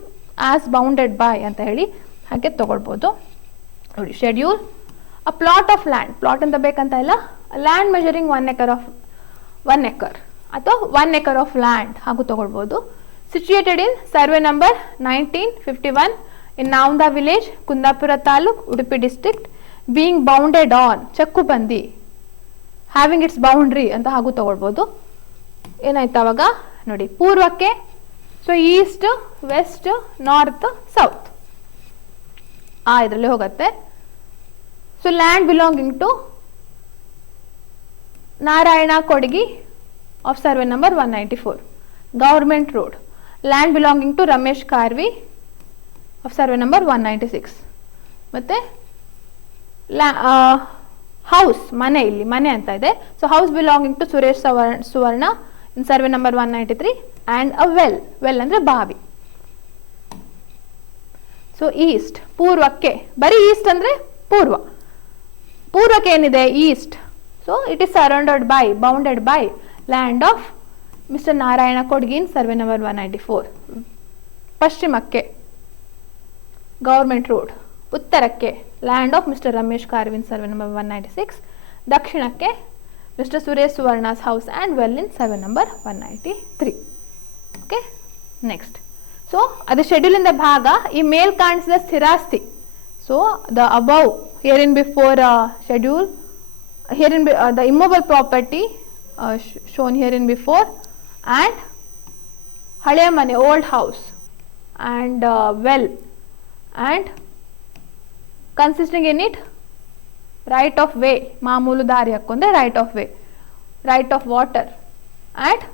ಆಸ್ ಬೌಂಡೆಡ್ ಬೈ ಅಂತ ಹೇಳಿ ಹಾಗೆ ತಗೊಳ್ಬೋದು ನೋಡಿ. Schedule a plot of land, plot ಅಂತ ಬೇಕಂತ ಇಲ್ಲ, ಲ್ಯಾಂಡ್ ಮೆಜರಿಂಗ್ 1 acre ಅಥವಾ 1 acre ಆಫ್ ಲ್ಯಾಂಡ್ ಹಾಗೂ ತಗೊಳ್ಬೋದು. Situated in survey number 1951 in Navunda village, Kundapura taluk, Udupi district, being bounded on, ಚಕ್ಕುಬಂದಿ, ಹ್ಯಾವಿಂಗ್ ಇಟ್ಸ್ ಬೌಂಡ್ರಿ ಅಂತ ಹಾಗೂ ತಗೊಳ್ಬೋದು. ಏನಾಯ್ತು ಅವಾಗ ನೋಡಿ, ಪೂರ್ವಕ್ಕೆ, so east, west, north, south ಇದರಲ್ಲಿ ಹೋಗುತ್ತೆ. So land belonging to Narayana Kodagi of survey number 194, government road. Land belonging to Ramesh Karvi of survey number 196. ಮತ್ತು ಹೌಸ್, ಮನೆ, ಇಲ್ಲಿ ಮನೆ ಅಂತ ಇದೆ. So house belonging to Suresh Suvarna in survey number 193 and a well ಅಂದರೆ ಬಾವಿ. ಸೊ ಈಸ್ಟ್, ಪೂರ್ವಕ್ಕೆ, ಬರೀ ಈಸ್ಟ್ ಅಂದರೆ ಪೂರ್ವಕ್ಕೆ ಏನಿದೆ east. So it is surrounded by, bounded by land of mister Narayana Kodgi in survey number 194. ಪಶ್ಚಿಮಕ್ಕೆ ಗವರ್ಮೆಂಟ್ ರೋಡ್, ಉತ್ತರಕ್ಕೆ ಲ್ಯಾಂಡ್ ಆಫ್ ಮಿಸ್ಟರ್ ರಮೇಶ್ ಕಾರ್ವಿನ್ ಸರ್ವೆ ನಂಬರ್ 196, ದಕ್ಷಿಣಕ್ಕೆ mister Suresh Suvarna's house and well in survey number 193. Okay, next. So ಅದು ಶೆಡ್ಯೂಲಿಂದ ಭಾಗ. ಈ ಮೇಲ್ ಕಾಣಿಸಿದ ಸ್ಥಿರಾಸ್ತಿ, so the above hereinbefore schedule, here in the immovable property shown here in before, and ಹಳೆಯ ಮನೆ, old house, and well, and consisting in it right of way, ಮಾಮೂಲು ದಾರಿ ಹಕ್ಕು ಅಂದರೆ right of way, right of water, and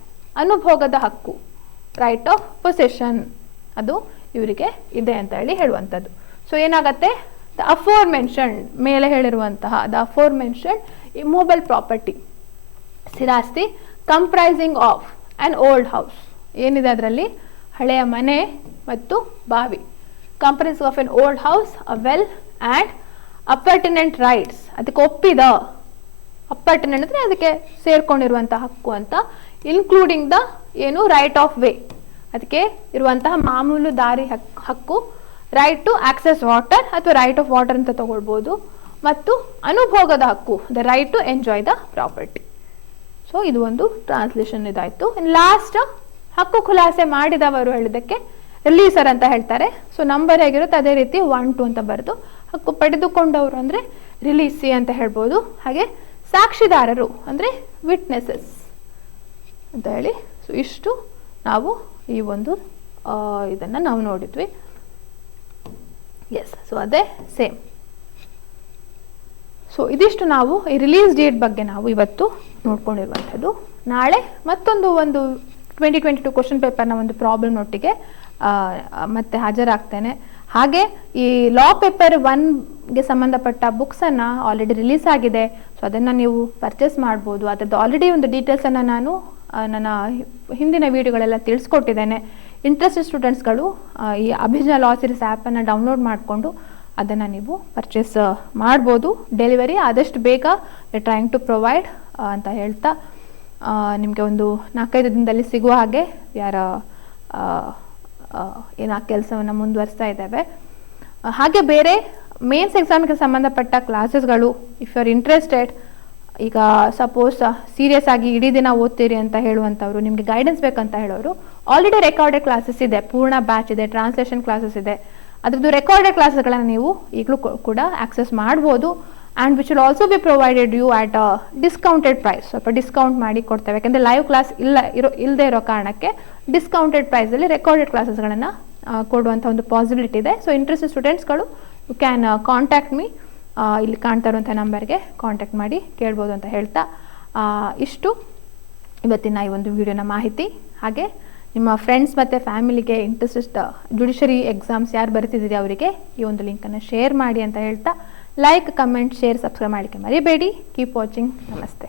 ಅನುಭೋಗದ ಹಕ್ಕು, right of possession, ಅದು ಇವರಿಗೆ ಇದೆ ಅಂತ ಹೇಳಿ ಹೇಳುವಂಥದ್ದು. ಸೊ ಏನಾಗತ್ತೆ, ದ ಅಫೋರ್ ಮೆನ್ಷನ್ಡ್, ಮೇಲೆ ಹೇಳಿರುವಂತಹ the aforementioned immovable property, ಸ್ಥಿರಾಸ್ತಿ, comprising of an old house, ಏನಿದೆ ಅದರಲ್ಲಿ ಹಳೆಯ ಮನೆ ಮತ್ತು ಬಾವಿ, comprising of an old house, a well, and appurtenant rights, ಅದಕ್ಕೆ ಒಪ್ಪಿದ, ಅಪರ್ಟಿನೆಂಟ್ ಅಂದರೆ ಅದಕ್ಕೆ ಸೇರ್ಕೊಂಡಿರುವಂತಹ ಹಕ್ಕು ಅಂತ, ಇನ್ಕ್ಲೂಡಿಂಗ್ ದ ಏನು ರೈಟ್ ಆಫ್ ವೇ, ಅದಕ್ಕೆ ಇರುವಂತಹ ಮಾಮೂಲು ದಾರಿ ಹಕ್ಕು, ರೈಟ್ ಟು ಆಕ್ಸೆಸ್ ವಾಟರ್ ಅಥವಾ ರೈಟ್ ಆಫ್ ವಾಟರ್ ಅಂತ ತಗೊಳ್ಬೋದು, ಮತ್ತು ಅನುಭೋಗದ ಹಕ್ಕು, the right to enjoy the property. So ಇದು ಒಂದು ಟ್ರಾನ್ಸ್ಲೇಷನ್ ಇದಾಯಿತು. ಇನ್ನು ಲಾಸ್ಟ್ ಹಕ್ಕು ಖುಲಾಸೆ ಮಾಡಿದವರು ಹೇಳಿದ್ದಕ್ಕೆ ರಿಲೀಸರ್ ಅಂತ ಹೇಳ್ತಾರೆ. ಸೊ ನಂಬರ್ ಹೇಗಿರುತ್ತೆ ಅದೇ ರೀತಿ 1, 2 ಅಂತ ಬರೆದು ಹಕ್ಕು ಪಡೆದುಕೊಂಡವರು ಅಂದರೆ ರಿಲೀಸಿ ಅಂತ ಹೇಳ್ಬೋದು. ಹಾಗೆ ಸಾಕ್ಷಿದಾರರು ಅಂದರೆ ವಿಟ್ನೆಸಸ್ ಅಂತ ಹೇಳಿ. ಸೊ ಇಷ್ಟು ನಾವು ಈ ಒಂದು ಇದನ್ನು ನಾವು ನೋಡಿದ್ವಿ. ಎಸ್, ಸೊ ಅದೇ ಸೇಮ್. ಸೊ ಇದಿಷ್ಟು ನಾವು ಈ ರಿಲೀಸ್ ಡೇಟ್ ಬಗ್ಗೆ ನಾವು ಇವತ್ತು ನೋಡ್ಕೊಂಡಿರುವಂಥದ್ದು. ನಾಳೆ ಮತ್ತೊಂದು 2022 ಕ್ವಶನ್ ಪೇಪರ್ನ ಒಂದು ಪ್ರಾಬ್ಲಮ್ ಒಟ್ಟಿಗೆ ಮತ್ತೆ ಹಾಜರಾಗ್ತೇನೆ. ಹಾಗೆ ಈ ಲಾ ಪೇಪರ್ 1ಗೆ ಸಂಬಂಧಪಟ್ಟ ಬುಕ್ಸನ್ನು ಆಲ್ರೆಡಿ ರಿಲೀಸ್ ಆಗಿದೆ. ಸೊ ಅದನ್ನು ನೀವು ಪರ್ಚೇಸ್ ಮಾಡ್ಬೋದು. ಅದರದ್ದು ಆಲ್ರೆಡಿ ಒಂದು ಡೀಟೇಲ್ಸನ್ನು ನಾನು ನನ್ನ ಹಿಂದಿನ ವಿಡಿಯೋಗಳೆಲ್ಲ ತಿಳಿಸ್ಕೊಟ್ಟಿದ್ದೇನೆ. ಇಂಟ್ರೆಸ್ಟೆಡ್ ಸ್ಟೂಡೆಂಟ್ಸ್ಗಳು ಈ ಅಭಿಜ್ಞಾ ಲಾ ಸೀರೀಸ್ ಆ್ಯಪನ್ನು ಡೌನ್ಲೋಡ್ ಮಾಡಿಕೊಂಡು ಅದನ್ನು ನೀವು ಪರ್ಚೇಸ್ ಮಾಡ್ಬೋದು. ಡೆಲಿವರಿ ಆದಷ್ಟು ಬೇಗ ಟ್ರೈಂಗ್ ಟು ಪ್ರೊವೈಡ್ ಅಂತ ಹೇಳ್ತಾ ನಿಮಗೆ ಒಂದು 4-5 ದಿನದಲ್ಲಿ ಸಿಗುವ ಹಾಗೆ ಏನು ಆ ಕೆಲಸವನ್ನು ಮುಂದುವರಿಸ್ತಾ ಇದ್ದೇವೆ. ಹಾಗೆ ಬೇರೆ ಮೇನ್ಸ್ ಎಕ್ಸಾಮಿಗೆ ಸಂಬಂಧಪಟ್ಟ ಕ್ಲಾಸಸ್ಗಳು ಇಫ್ ಯು ಆರ್ ಇಂಟ್ರೆಸ್ಟೆಡ್, ಈಗ ಸಪೋಸ್ ಸೀರಿಯಸ್ ಆಗಿ ಇಡೀ ದಿನ ಓದ್ತೀರಿ ಅಂತ ಹೇಳುವಂಥವ್ರು, ನಿಮಗೆ ಗೈಡೆನ್ಸ್ ಬೇಕಂತ ಹೇಳೋರು, ಆಲ್ರೆಡಿ ರೆಕಾರ್ಡೆಡ್ ಕ್ಲಾಸಸ್ ಇದೆ, ಪೂರ್ಣ ಬ್ಯಾಚ್ ಇದೆ, ಟ್ರಾನ್ಸ್ಲೇಷನ್ ಕ್ಲಾಸಸ್ ಇದೆ. ಅದ್ರದ್ದು ರೆಕಾರ್ಡೆಡ್ ಕ್ಲಾಸಸ್ಗಳನ್ನು ನೀವು ಈಗಲೂ ಕೂಡ ಆಕ್ಸೆಸ್ ಮಾಡ್ಬೋದು. And which will also be provided you at discounted price. ಸ್ವಲ್ಪ ಡಿಸ್ಕೌಂಟ್ ಮಾಡಿ ಕೊಡ್ತೇವೆ, ಯಾಕೆಂದರೆ ಲೈವ್ ಕ್ಲಾಸ್ ಇಲ್ಲದೆ ಇರೋ ಕಾರಣಕ್ಕೆ ಡಿಸ್ಕೌಂಟೆಡ್ ಪ್ರೈಸಲ್ಲಿ ರೆಕಾರ್ಡೆಡ್ ಕ್ಲಾಸಸ್ಗಳನ್ನು ಕೊಡುವಂಥ ಒಂದು ಪಾಸಿಬಿಲಿಟಿ ಇದೆ. ಸೊ ಇಂಟ್ರೆಸ್ಟೆಡ್ ಸ್ಟೂಡೆಂಟ್ಸ್ಗಳು ಯು ಕ್ಯಾನ್ ಕಾಂಟ್ಯಾಕ್ಟ್ ಮೀ, ಇಲ್ಲಿ ಕಾಣ್ತಾ ಇರುವಂಥ ನಂಬರ್ಗೆ ಕಾಂಟ್ಯಾಕ್ಟ್ ಮಾಡಿ ಕೇಳ್ಬೋದು ಅಂತ ಹೇಳ್ತಾ ಇಷ್ಟು ಇವತ್ತಿನ ಈ ಒಂದು ವಿಡಿಯೋನ ಮಾಹಿತಿ. ಹಾಗೆ ನಿಮ್ಮ ಫ್ರೆಂಡ್ಸ್ ಮತ್ತು ಫ್ಯಾಮಿಲಿಗೆ ಇಂಟ್ರೆಸ್ಟೆಡ್ ಜುಡಿಷರಿ ಎಕ್ಸಾಮ್ಸ್ ಯಾರು ಬರ್ತಿದ್ದೀರಿ ಅವರಿಗೆ ಈ ಒಂದು ಲಿಂಕನ್ನು ಶೇರ್ ಮಾಡಿ ಅಂತ ಹೇಳ್ತಾ ಲೈಕ್, ಕಮೆಂಟ್, ಶೇರ್, ಸಬ್ಸ್ಕ್ರೈಬ್ ಮಾಡಲಿಕ್ಕೆ ಮರಿಬೇಡಿ. Keep watching. ನಮಸ್ತೆ.